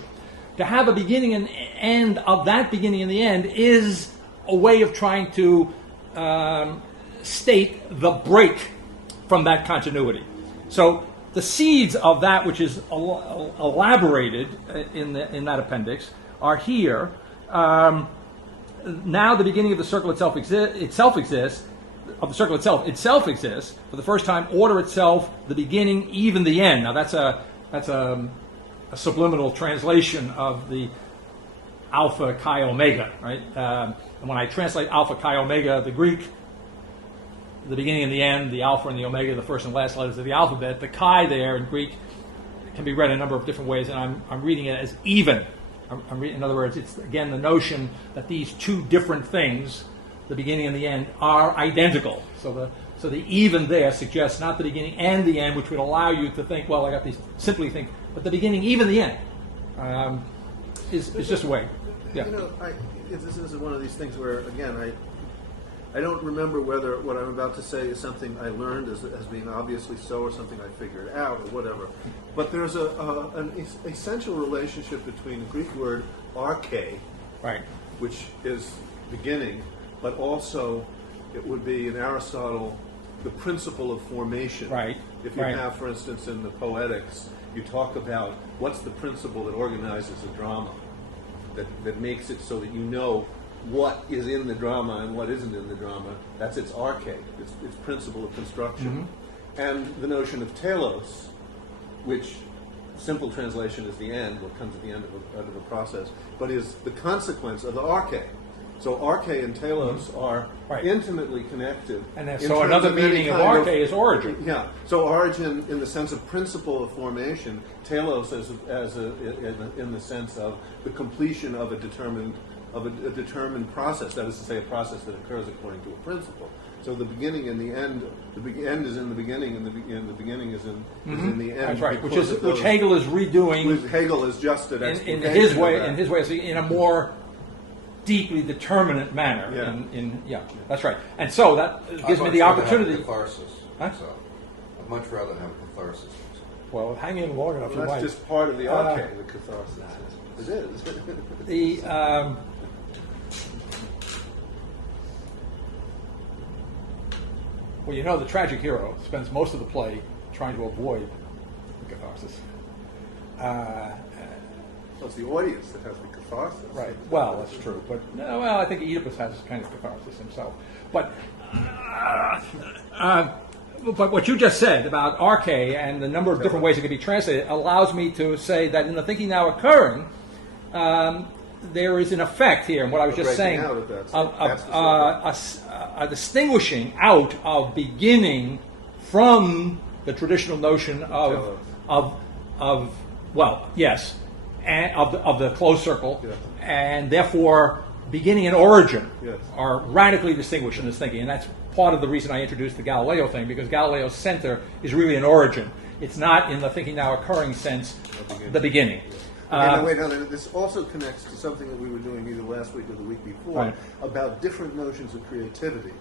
To have a beginning and end of that beginning and the end is a way of trying to state the break from that continuity. So the seeds of that which is elaborated in that appendix are here. Now the beginning of the circle itself exists. Of the circle itself exists for the first time. Order itself, the beginning, even the end. Now that's a subliminal translation of the Alpha Chi Omega, right? And when I translate Alpha Chi Omega, the Greek, the beginning and the end, the Alpha and the Omega, the first and last letters of the alphabet. The Chi there in Greek can be read a number of different ways, and I'm reading it as even. In other words, it's again the notion that these two different things, the beginning and the end, are identical. So the even there suggests not the beginning and the end, which would allow you to think, well, I got these, simply think, but the beginning, even the end, is just a way. Yeah. You know, this is one of these things where, again, I don't remember whether what I'm about to say is something I learned as being obviously so, or something I figured out, or whatever. But there's an essential relationship between the Greek word arche Right. which is beginning, but also it would be in Aristotle the principle of formation. Right. If you Right. have, for instance, in the Poetics, you talk about what's the principle that organizes a drama, that makes it so that you know what is in the drama and what isn't in the drama. That's its arche, its principle of construction. And the notion of telos, which simple translation is the end, what comes at the end of a process, but is the consequence of the arche. So arche and telos are Right. intimately connected. And then, in so terms another of any meaning of kind arche is origin. Yeah. So origin, in the sense of principle of formation, telos in the sense of the completion of a determined process. That is to say, a process that occurs according to a principle. So the beginning and the end. The end is in the beginning, and the beginning is in the end. That's right. because of Which those- Hegel is redoing which Hegel is just an in explication his of way. that. In his way, in a more deeply determinate manner. Yeah. That's right. And so that gives me the opportunity. Catharsis. Huh? So I'd much rather have catharsis. Well, hang in long enough. Well, you that's might. just part of the arche, the catharsis. It is. The well, you know, the tragic hero spends most of the play trying to avoid the catharsis. Well, it's the audience that has the catharsis. Right. Well, that's true. But no, well, I think Oedipus has kind of catharsis himself. But what you just said about arche and the number of different ways it can be translated allows me to say that in the thinking now occurring, there is an effect here, and what I was just saying, Breaking out of that. a distinguishing out of beginning from the traditional notion of well, yes, and of the closed circle, Yes. and therefore beginning and origin Yes. are radically distinguished in this thinking, and that's part of the reason I introduced the Galileo thing, because Galileo's center is really an origin. It's not in the thinking now occurring sense the beginning. Wait, this also connects to something that we were doing either last week or the week before Right. about different notions of creativity.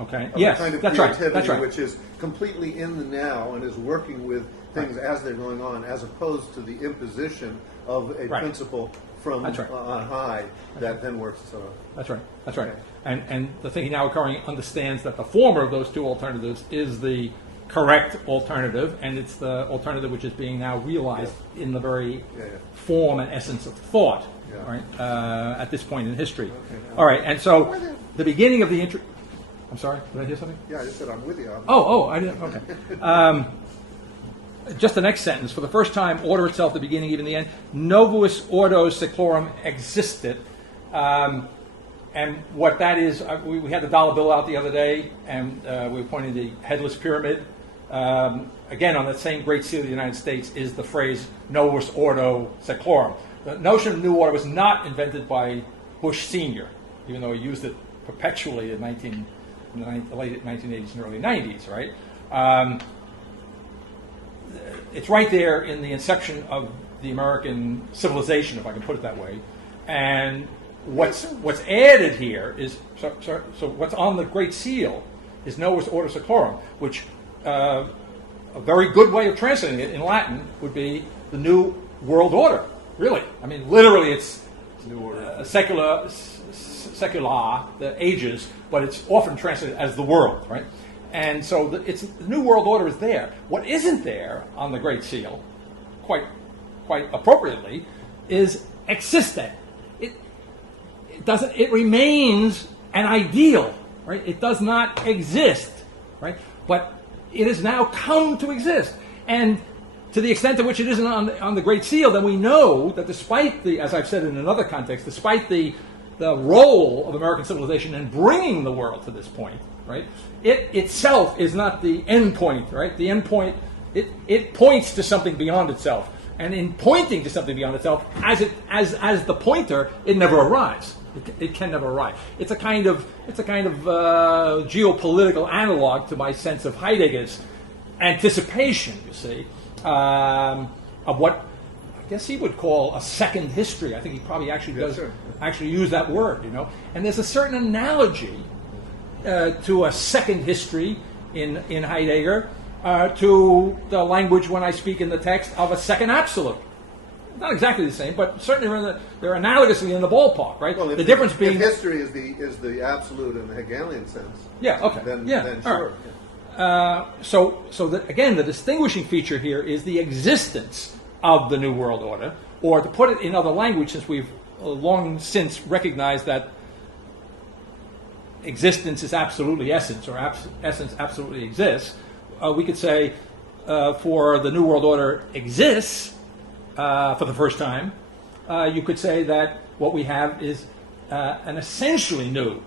Okay. Of Yes, a kind of that's right. creativity That's right. which is completely in the now and is working with things as they're going on, as opposed to the imposition of a Right. principle from That's right. on high that then works. That's right. That's right. Okay. And the thinking now occurring understands that the former of those two alternatives is the correct alternative, and it's the alternative which is being now realized in the very form and essence of thought, Yeah. right? At this point in history. All right, and so the beginning of the I'm sorry, did I hear something? Yeah, I just said I'm with you. I didn't. Okay. Just the next sentence. For the first time, order itself, the beginning, even the end. Novus ordo seclorum existed. And what that is, we had the dollar bill out the other day, and we were pointing to the headless pyramid. Again, on the same Great Seal of the United States is the phrase Novus ordo seclorum. The notion of new order was not invented by Bush Sr., even though he used it perpetually in the late 1980s and early 90s, right? It's right there in the inception of the American civilization, if I can put it that way. And what's added here is so what's on the Great Seal is Novus Ordo Seclorum, which a very good way of translating it in Latin would be the New World Order. Really, I mean, literally, it's New order. secular, the ages, but it's often translated as the world, right? And so the New World Order is there. What isn't there on the Great Seal, quite appropriately, is existe. It doesn't. It remains an ideal, right? It does not exist, right? But it has now come to exist, and to the extent to which it isn't on the Great Seal, then we know that despite the, as I've said in another context, despite the role of American civilization in bringing the world to this point, right? It itself is not the end point, right? The end point, it points to something beyond itself, and in pointing to something beyond itself, as the pointer, it never arrives. It can never arrive. It's a kind of geopolitical analog to my sense of Heidegger's anticipation, you see, of what I guess he would call a second history. I think he probably actually does actually use that word, you know. And there's a certain analogy to a second history in Heidegger to the language when I speak in the text of a second absolute. not exactly the same, but certainly they're analogously in the ballpark, right? Well, the difference being if history is the absolute in the Hegelian sense. Yeah. Okay. Then All sure. right. Again, the distinguishing feature here is the existence of the New World Order, or to put it in other language, since we've long since recognized that existence is absolutely essence, or essence absolutely exists, we could say for the New World Order exists for the first time, you could say that what we have is an essentially new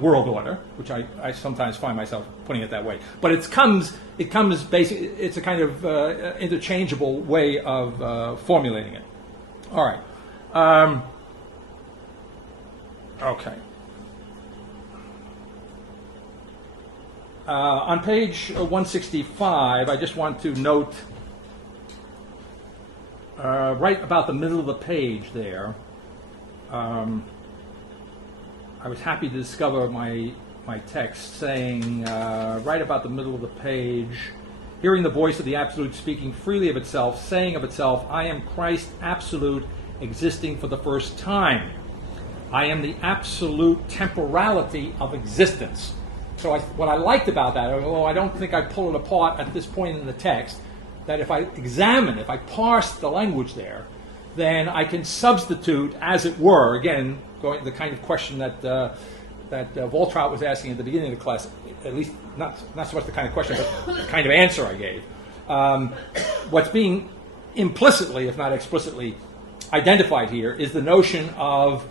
world order, which I sometimes find myself putting it that way. But it comes basically, it's a kind of interchangeable way of formulating it. All right. Okay. On page 165, I just want to note right about the middle of the page there. I was happy to discover my text saying right about the middle of the page, hearing the voice of the Absolute speaking freely of itself, saying of itself, I am Christ Absolute existing for the first time. I am the absolute temporality of existence. So what I liked about that, although I don't think I pull it apart at this point in the text, that if I parse the language there, then I can substitute, as it were, again, going the kind of question that Voltrout was asking at the beginning of the class, at least not so much the kind of question, but the kind of answer I gave. What's being implicitly, if not explicitly, identified here is the notion of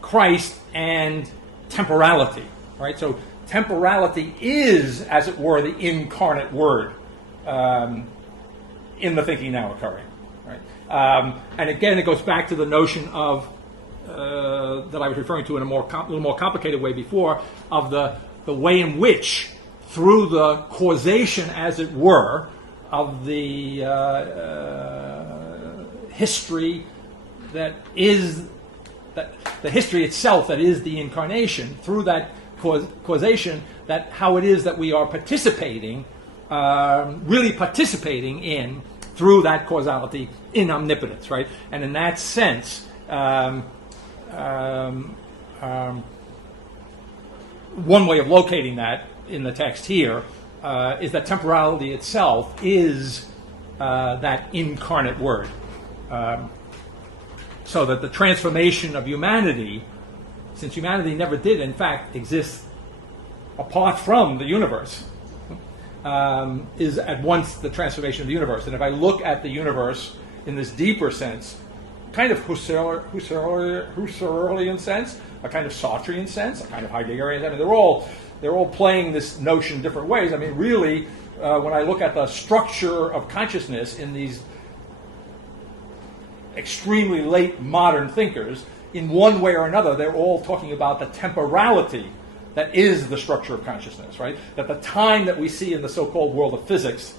Christ and temporality. Right? So temporality is, as it were, the incarnate word in the thinking now occurring. Right? And again, it goes back to the notion of that I was referring to in a little more complicated way before, of the way in which, through the causation, as it were, of the history that is the history itself that is the incarnation, through that causation, that how it is that we are participating, really participating in, through that causality, in omnipotence, right? And in that sense, one way of locating that in the text here is that temporality itself is that incarnate word. So that the transformation of humanity, since humanity never did, in fact, exist apart from the universe, is at once the transformation of the universe. And if I look at the universe in this deeper sense, kind of Husserlian sense, a kind of Sartrean sense, a kind of Heideggerian, I mean, they're all playing this notion in different ways. I mean, really, when I look at the structure of consciousness in these extremely late modern thinkers, in one way or another, they're all talking about the temporality that is the structure of consciousness, right? That the time that we see in the so-called world of physics,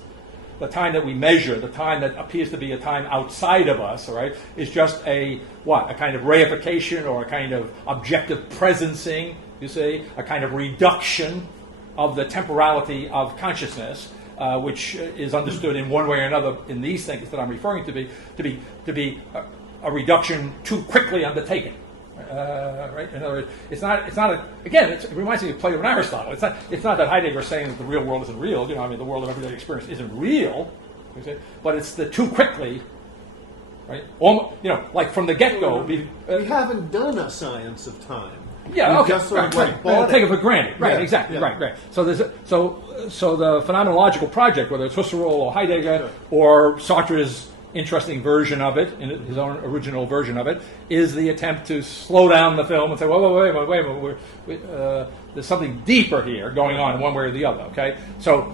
the time that we measure, the time that appears to be a time outside of us, all right, is just a kind of reification or a kind of objective presencing, you see, a kind of reduction of the temporality of consciousness, which is understood in one way or another in these things that I'm referring to be a reduction too quickly undertaken. Right? In other words, it's not it reminds me of Plato and Aristotle. It's not that Heidegger is saying that the real world isn't real. You know, I mean, the world of everyday experience isn't real, but it's the too quickly, right? Like from the get-go. We haven't done a science of time. Yeah, We've okay. just sort of take it for granted. Right, Yeah, exactly. yeah. Right. So so the phenomenological project, whether it's Husserl or Heidegger or Sartre's interesting version of it, in his own original version of it, is the attempt to slow down the film and say, wait a minute, there's something deeper here going on in one way or the other, okay? So,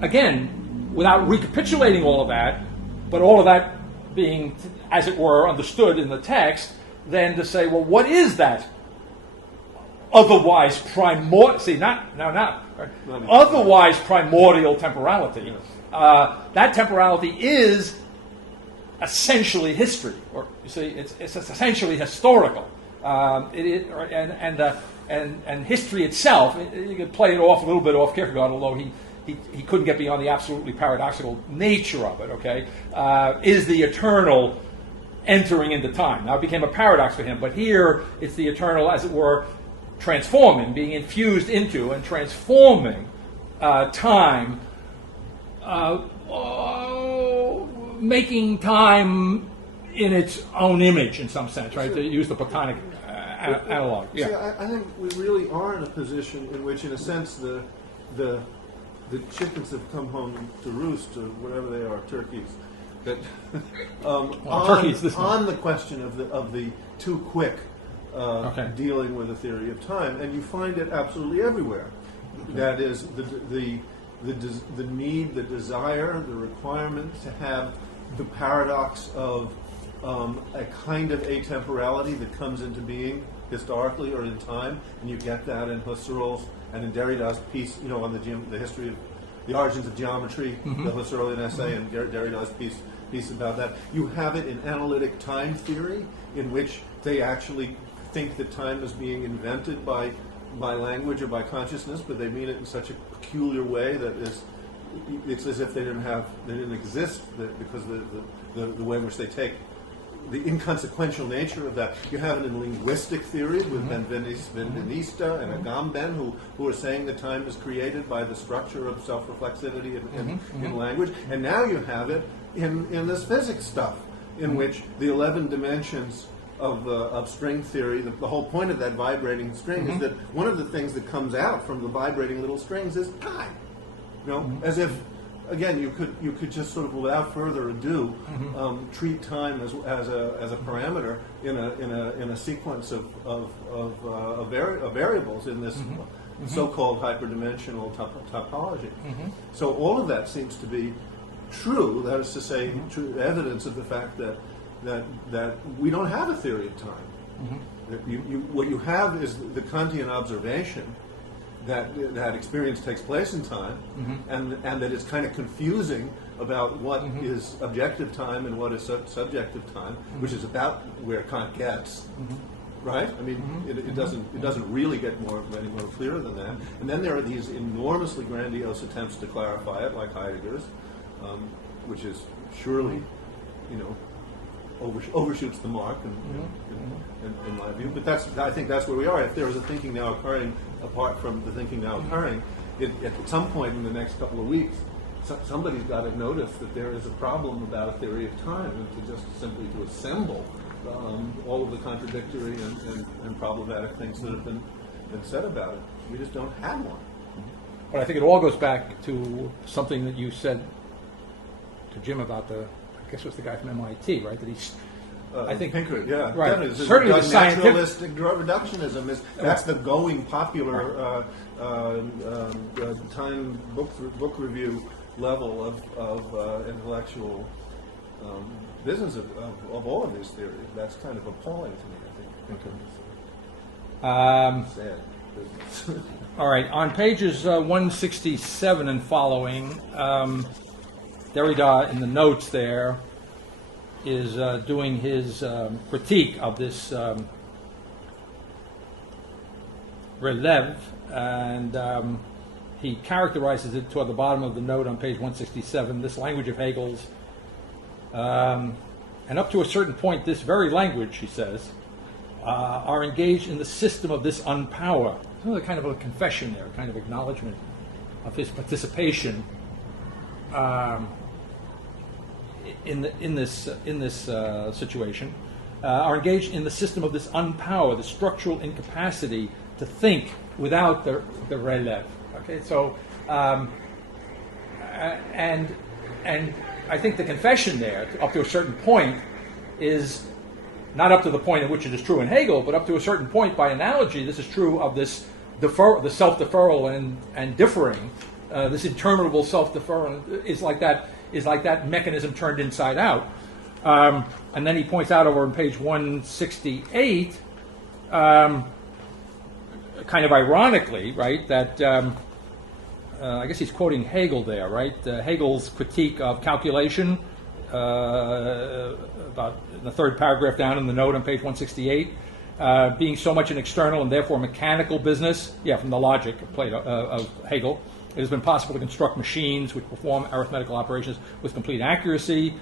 again, without recapitulating all of that, but all of that being, as it were, understood in the text, then to say, well, what is that otherwise primordial, otherwise primordial temporality? That temporality is essentially history, or you see, it's essentially historical. And history itself, you can play it off a little bit off Kierkegaard, although he couldn't get beyond the absolutely paradoxical nature of it. Okay, is the eternal entering into time? Now it became a paradox for him, but here it's the eternal, as it were, transforming, being infused into and transforming time, making time in its own image in some sense, right? To use the Platonic analog. Yeah. See, I think we really are in a position in which, in a sense, the chickens have come home to roost, or whatever they are, turkeys. That turkeys on the question of the too quick dealing with a theory of time, and you find it absolutely everywhere. Okay. That is the need, the desire, the requirement to have the paradox of a kind of atemporality that comes into being historically or in time, and you get that in Husserl's and in Derrida's piece, on the history of the origins of geometry, the Husserlian essay, and Derrida's piece about that. You have it in analytic time theory, in which they actually think that time is being invented by language or by consciousness, but they mean it in such a peculiar way that it's as if they didn't exist, because the way in which they take the inconsequential nature of that. You have it in linguistic theory with Benvenista and Agamben, who are saying that time is created by the structure of self-reflexivity in language. And now you have it in this physics stuff, in which the 11 dimensions of string theory, the whole point of that vibrating string is that one of the things that comes out from the vibrating little strings is time. As if, again, you could just sort of, without further ado, treat time as a parameter in a sequence of variables in this so-called hyperdimensional topology. So all of that seems to be true. That is to say, true evidence of the fact that we don't have a theory of time. What you have is the Kantian observation that experience takes place in time, and that it's kind of confusing about what is objective time and what is subjective time, which is about where Kant gets, right? I mean, it doesn't really get any more clearer than that. And then there are these enormously grandiose attempts to clarify it, like Heidegger's, which is surely, overshoots the mark, in my view. But I think that's where we are. If there is a thinking now occurring, apart from the thinking now occurring, at some point in the next couple of weeks, somebody's got to notice that there is a problem about a theory of time, and to just simply to assemble all of the contradictory and problematic things that have been said about it. We just don't have one. But I think it all goes back to something that you said to Jim about I guess it was the guy from MIT, right? That he's, I think, Pinker, yeah, right. Definitely. Certainly the naturalistic reductionism that's the going popular time book review level of intellectual business of all of these theories. That's kind of appalling to me, I think. Sad business. All right, on pages 167 and following. Derrida, in the notes there, is doing his critique of this relève, and he characterizes it toward the bottom of the note on page 167, this language of Hegel's, and up to a certain point, this very language, he says, are engaged in the system of this unpower. It's another kind of a confession there, a kind of acknowledgement of his participation in this situation, are engaged in the system of this unpower, the structural incapacity to think without the relève. Okay, so and I think the confession there, up to a certain point, is not up to the point at which it is true in Hegel, but up to a certain point, by analogy, this is true of this the self-deferral and differing. This interminable self-deferral is like that mechanism turned inside out. And then he points out over on page 168, kind of ironically, right, that I guess he's quoting Hegel there, right? Hegel's critique of calculation, about in the third paragraph down in the note on page 168, being so much an external and therefore mechanical business, from the logic of Hegel, It has been possible to construct machines which perform arithmetical operations with complete accuracy.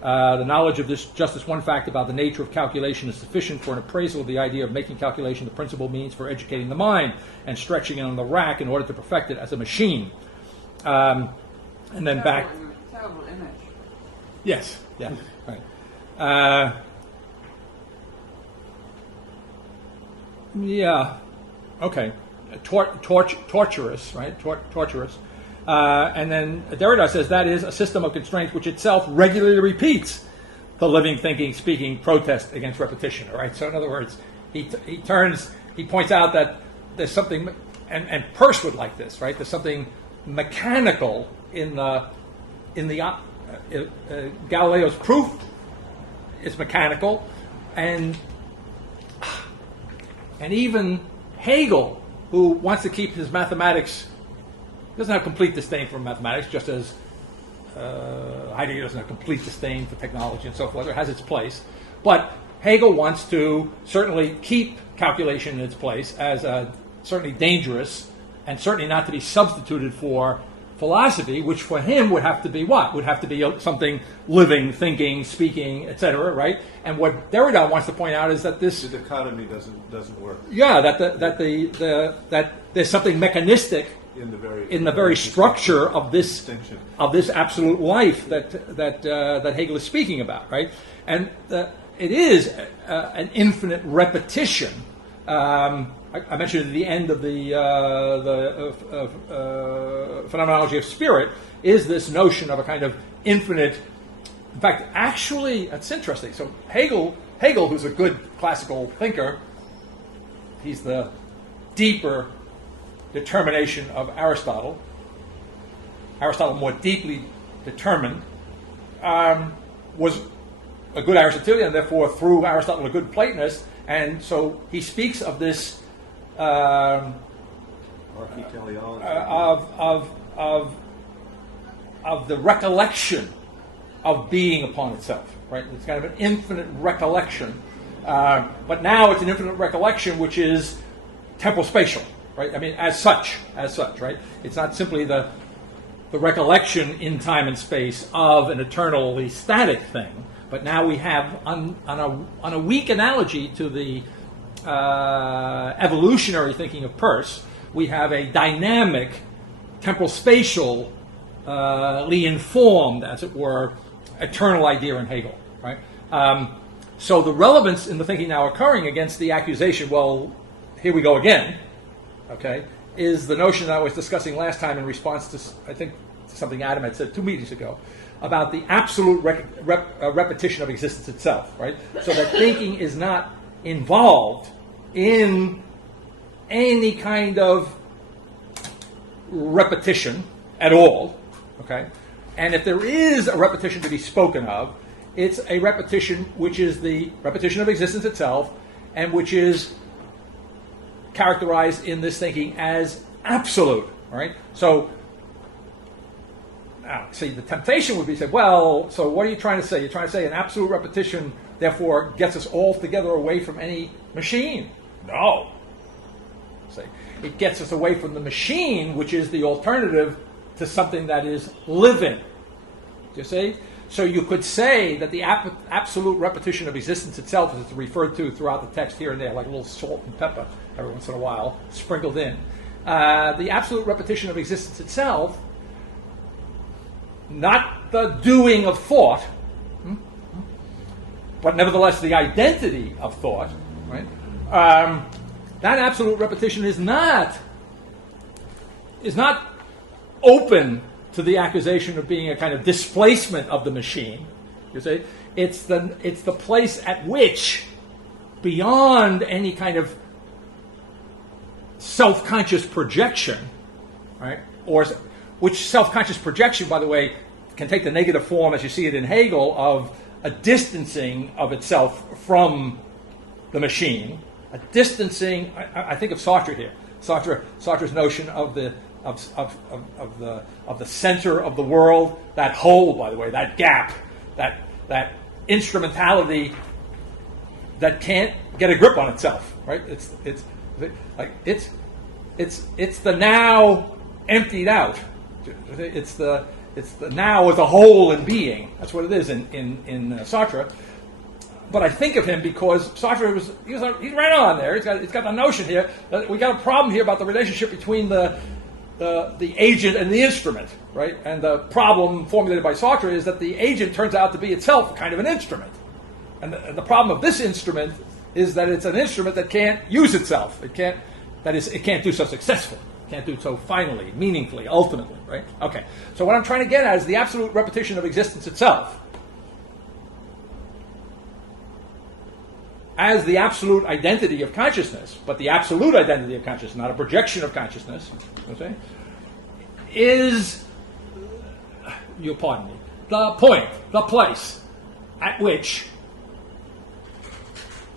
The knowledge of just this one fact about the nature of calculation is sufficient for an appraisal of the idea of making calculation the principal means for educating the mind and stretching it on the rack in order to perfect it as a machine. And then back. Terrible image. Yes. Yeah. Right. Yeah. Okay. Torturous, right? Torturous. And then Derrida says that is a system of constraints which itself regularly repeats the living, thinking, speaking protest against repetition. All right. So in other words, he points out that there's something, and Peirce would like this, right? There's something mechanical in Galileo's proof is mechanical, and even Hegel, who wants to keep his mathematics, doesn't have complete disdain for mathematics, just as Heidegger doesn't have complete disdain for technology and so forth. It has its place. But Hegel wants to certainly keep calculation in its place as certainly dangerous and certainly not to be substituted for philosophy, which for him would have to be what? Would have to be something living, thinking, speaking, etc., right? And what Derrida wants to point out is that this... The dichotomy doesn't work. Yeah, that there's something mechanistic in the very structure of this absolute life that Hegel is speaking about, right? And it is an infinite repetition. I mentioned at the end of the phenomenology of spirit is this notion of a kind of infinite. In fact, actually, that's interesting. So Hegel, who's a good classical thinker, he's the deeper determination of Aristotle. Aristotle, more deeply determined, was a good Aristotelian, and therefore, through Aristotle, a good Platonist. And so he speaks of this of the recollection of being upon itself, right? It's kind of an infinite recollection, but now it's an infinite recollection which is temporal spatial, right? I mean, as such, right? It's not simply the recollection in time and space of an eternally static thing, but now we have, on a weak analogy to the evolutionary thinking of Peirce, we have a dynamic, temporal spatially informed, as it were, eternal idea in Hegel, right? So the relevance in the thinking now occurring against the accusation, well, here we go again, okay, is the notion that I was discussing last time in response to, I think, something Adam had said 2 meetings ago, about the absolute repetition of existence itself, right? So that thinking is not involved in any kind of repetition at all, okay? And if there is a repetition to be spoken of, it's a repetition which is the repetition of existence itself, and which is characterized in this thinking as absolute, right? So, see, the temptation would be to say, well, so what are you trying to say? You're trying to say an absolute repetition, therefore, gets us all together away from any machine. No. See, it gets us away from the machine, which is the alternative to something that is living. Do you see? So you could say that the absolute repetition of existence itself, as it's referred to throughout the text here and there, like a little salt and pepper every once in a while, sprinkled in. The absolute repetition of existence itself, not the doing of thought, but nevertheless the identity of thought, right? That absolute repetition is not open to the accusation of being a kind of displacement of the machine. You see, it's the place at which, beyond any kind of self-conscious projection, right, or which self-conscious projection, by the way, can take the negative form, as you see it in Hegel, of a distancing of itself from the machine, a distancing. I think of Sartre here. Sartre's notion of the center of the world, that hole, by the way, that gap, that instrumentality that can't get a grip on itself, right? It's the now emptied out. It's the now as a whole in being. That's what it is in Sartre. But I think of him because Sartre he's right on there. He's got the notion here that we got a problem here about the relationship between the agent and the instrument, right? And the problem formulated by Sartre is that the agent turns out to be itself kind of an instrument. And the problem of this instrument is that it's an instrument that can't use itself. It can't do so successfully. It can't do so finally, meaningfully, ultimately, right? Okay. So what I'm trying to get at is the absolute repetition of existence itself as the absolute identity of consciousness, but the absolute identity of consciousness, not a projection of consciousness, okay, is, you'll pardon me, the point, the place at which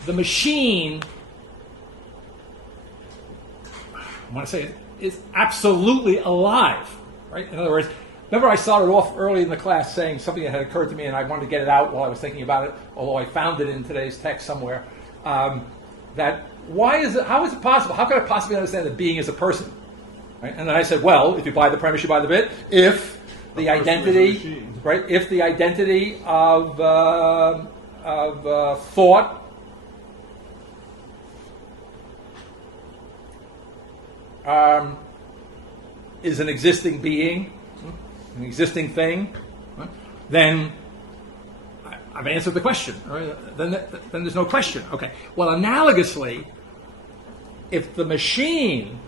the machine, I want to say, is absolutely alive, right? In other words, remember I started off early in the class saying something that had occurred to me and I wanted to get it out while I was thinking about it, although I found it in today's text somewhere, that how is it possible, how could I possibly understand that being is a person? Right? And then I said, well, if you buy the premise, you buy the bit, if the identity, right, if the identity of thought is an existing being, an existing thing, then I've answered the question. Right? Then there's no question. Okay. Well, analogously, if the machine,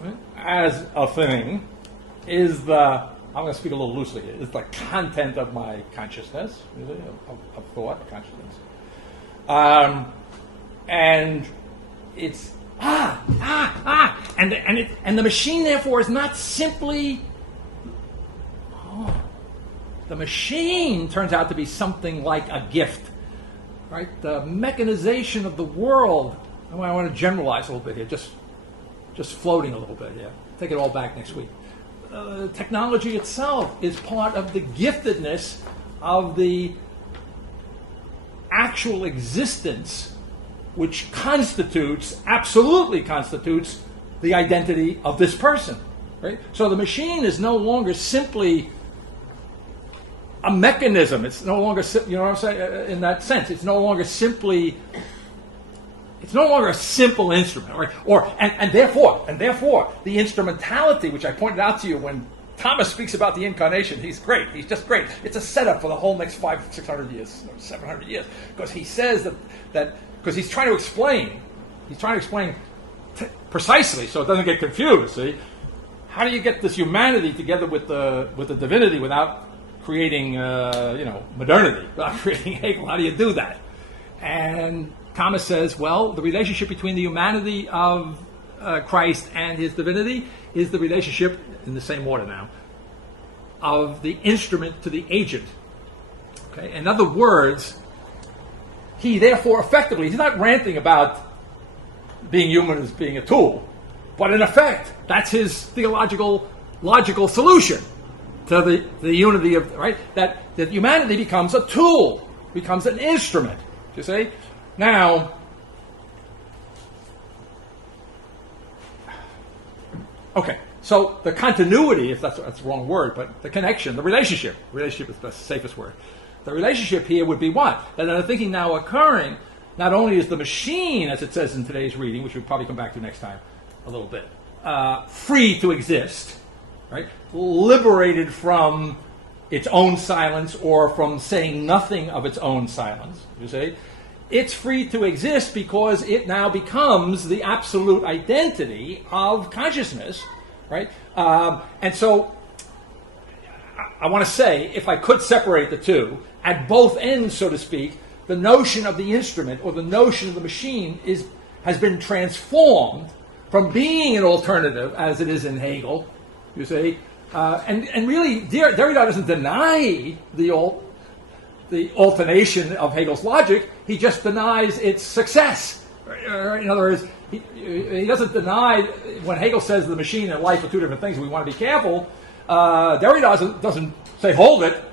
right, as a thing, is I'm going to speak a little loosely here, is the content of my consciousness, really, of thought, consciousness, and it's and the machine therefore is not simply. The machine turns out to be something like a gift, right? The mechanization of the world. I want to generalize a little bit here, just floating a little bit here. Take it all back next week. Technology itself is part of the giftedness of the actual existence, which absolutely constitutes the identity of this person, right? So the machine is no longer simply a mechanism. It's no longer, you know what I'm saying, in that sense. It's no longer a simple instrument, and therefore the instrumentality, which I pointed out to you when Thomas speaks about the incarnation. He's great. He's just great. It's a setup for the whole next 500-600 years, 700 years, because he says that because he's trying to explain. He's trying to explain precisely, so it doesn't get confused. See, how do you get this humanity together with the divinity without creating, modernity, without creating Hegel? How do you do that? And Thomas says, well, the relationship between the humanity of Christ and his divinity is the relationship, in the same order now, of the instrument to the agent. Okay? In other words, he therefore effectively, he's not ranting about being human as being a tool, but in effect, that's his theological, logical solution to the unity of, right? That humanity becomes a tool, becomes an instrument. You see? Now, okay, so the continuity, if that's the wrong word, but the connection, the relationship is the safest word. The relationship here would be what? That I'm thinking now occurring, not only is the machine, as it says in today's reading, which we'll probably come back to next time a little bit, free to exist, right? Liberated from its own silence or from saying nothing of its own silence, you see? It's free to exist because it now becomes the absolute identity of consciousness, right? And so I want to say, if I could separate the two, at both ends, so to speak, the notion of the instrument or the notion of the machine has been transformed from being an alternative, as it is in Hegel, you see, and really, Derrida doesn't deny the alternation of Hegel's logic. He just denies its success. In other words, he doesn't deny when Hegel says the machine and life are two different things. We want to be careful. Derrida doesn't say, hold it.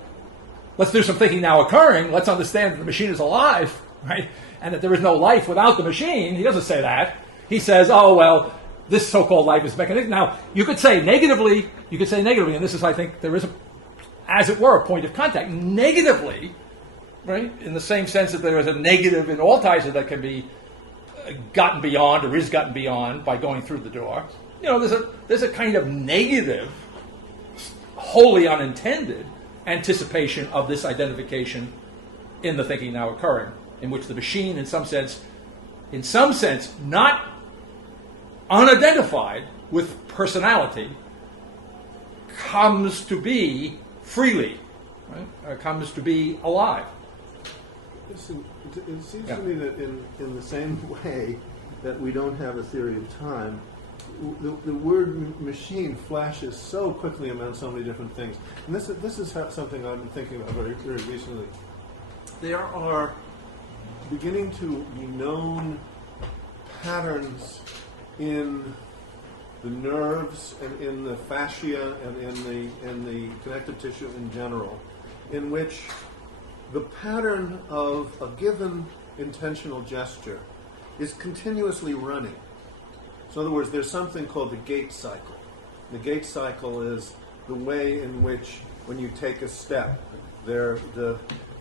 Let's do some thinking now occurring. Let's understand that the machine is alive, right? And that there is no life without the machine. He doesn't say that. He says, oh, well, this so-called life is mechanistic. Now, you could say negatively, and this is, I think, there is, as it were, a point of contact. Negatively, right, in the same sense that there is a negative in all ties that can be gotten beyond or is gotten beyond by going through the door. There's a kind of negative, wholly unintended anticipation of this identification in the thinking now occurring, in which the machine, in some sense, not unidentified with personality, comes to be freely, right? Comes to be alive. Listen, it seems to me that in the same way that we don't have a theory of time, the word machine flashes so quickly among so many different things. And this is something I've been thinking about very, very recently. There are beginning to be known patterns in the nerves and in the fascia and in the connective tissue in general, in which the pattern of a given intentional gesture is continuously running. So in other words, there's something called the gait cycle. The gait cycle is the way in which when you take a step,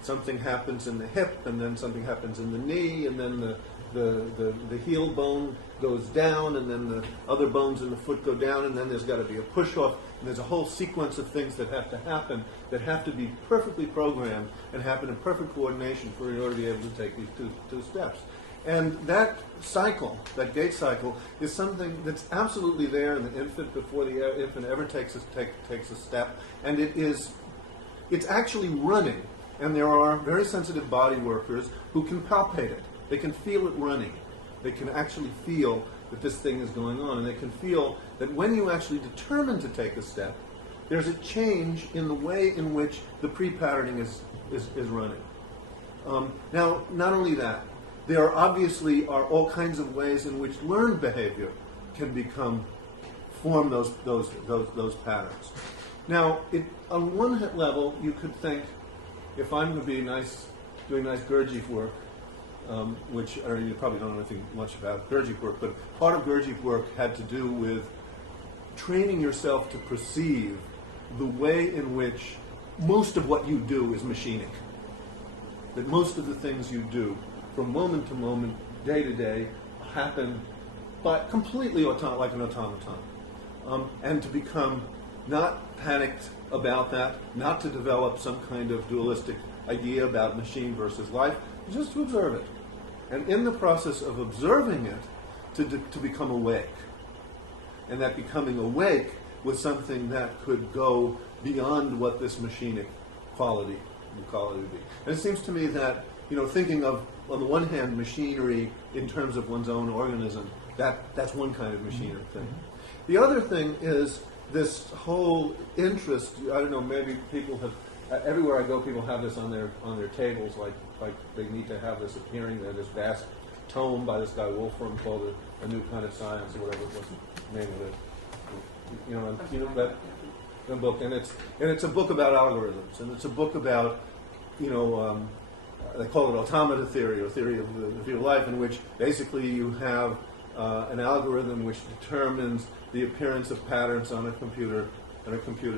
something happens in the hip, and then something happens in the knee, and then the heel bone goes down, and then the other bones in the foot go down, and then there's got to be a push-off, and there's a whole sequence of things that have to happen that have to be perfectly programmed and happen in perfect coordination in order to be able to take these two steps. And that cycle, that gait cycle, is something that's absolutely there in the infant before the infant ever takes a step, and it's actually running. And there are very sensitive body workers who can palpate it. They can feel it running. They can actually feel that this thing is going on, and they can feel that when you actually determine to take a step, there's a change in the way in which the pre-patterning is running. Now, not only that, there obviously are all kinds of ways in which learned behavior can form those patterns. Now, on one level, you could think, if I'm going to be doing nice Gurdjieff work, which you probably don't know anything much about Gurdjieff work, but part of Gurdjieff work had to do with training yourself to perceive the way in which most of what you do is machinic. That most of the things you do, from moment to moment, day to day, happen but completely like an automaton. And to become not panicked about that, not to develop some kind of dualistic idea about machine versus life, just to observe it. And in the process of observing it, to become awake. And that becoming awake was something that could go beyond what this machinic quality would be. And it seems to me that, thinking of, on the one hand, machinery in terms of one's own organism, that's one kind of machinery thing. The other thing is this whole interest. I don't know, maybe people have, everywhere I go, people have this on their tables, like they need to have this appearing there, this vast tome by this guy Wolfram called A New Kind of Science, or whatever was the name of it. That book, and it's a book about algorithms, and it's a book about, they call it automata theory, or theory of the field of life, in which basically you have an algorithm which determines the appearance of patterns on a computer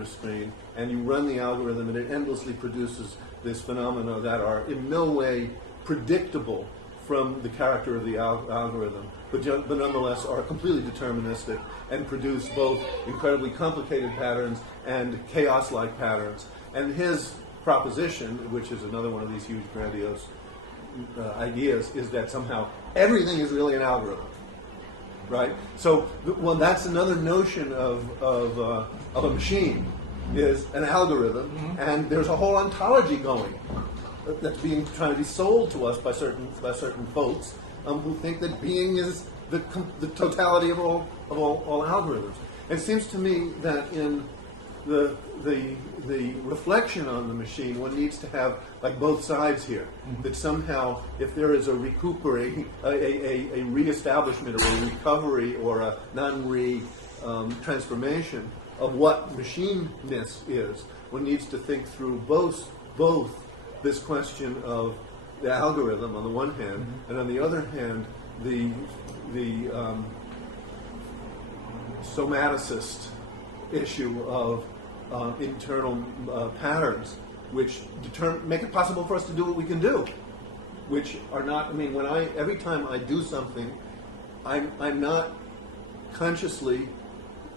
screen, and you run the algorithm, and it endlessly produces these phenomena that are in no way predictable from the character of the algorithm, but nonetheless are completely deterministic and produce both incredibly complicated patterns and chaos-like patterns. And his proposition, which is another one of these huge grandiose ideas, is that somehow everything is really an algorithm, right? So, that's another notion of a machine, is an algorithm, and there's a whole ontology going that's trying to be sold to us by certain folks who think that being is the totality of all algorithms. And it seems to me that in the reflection on the machine, one needs to have like both sides here. That somehow, if there is a recuperate, a reestablishment, or a recovery, or a transformation of what machineness is, one needs to think through both this question of the algorithm on the one hand, and on the other hand, the somaticist issue of internal patterns, which make it possible for us to do what we can do, which are not. I mean, every time I do something, I'm not consciously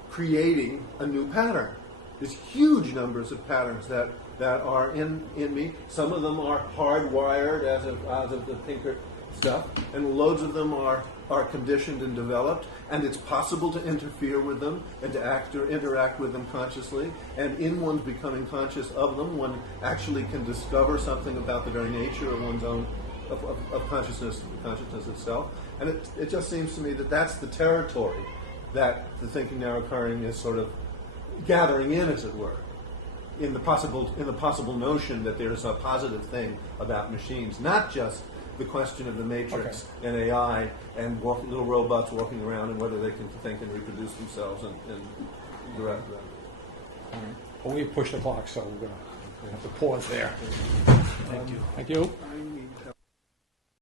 creating a new pattern. There's huge numbers of patterns that are in me. Some of them are hardwired as of the Pinker stuff, and loads of them are conditioned and developed, and it's possible to interfere with them and to act or interact with them consciously. And in one's becoming conscious of them, one actually can discover something about the very nature of one's own of consciousness itself. And it just seems to me that that's the territory that the thinking now occurring is sort of gathering in, as it were, in the possible notion that there's a positive thing about machines, not just the question of the matrix and AI and little robots walking around and whether they can think and reproduce themselves and direct them. Well, we've pushed the clock, so we're going to have to pause there. Thank you. Thank you.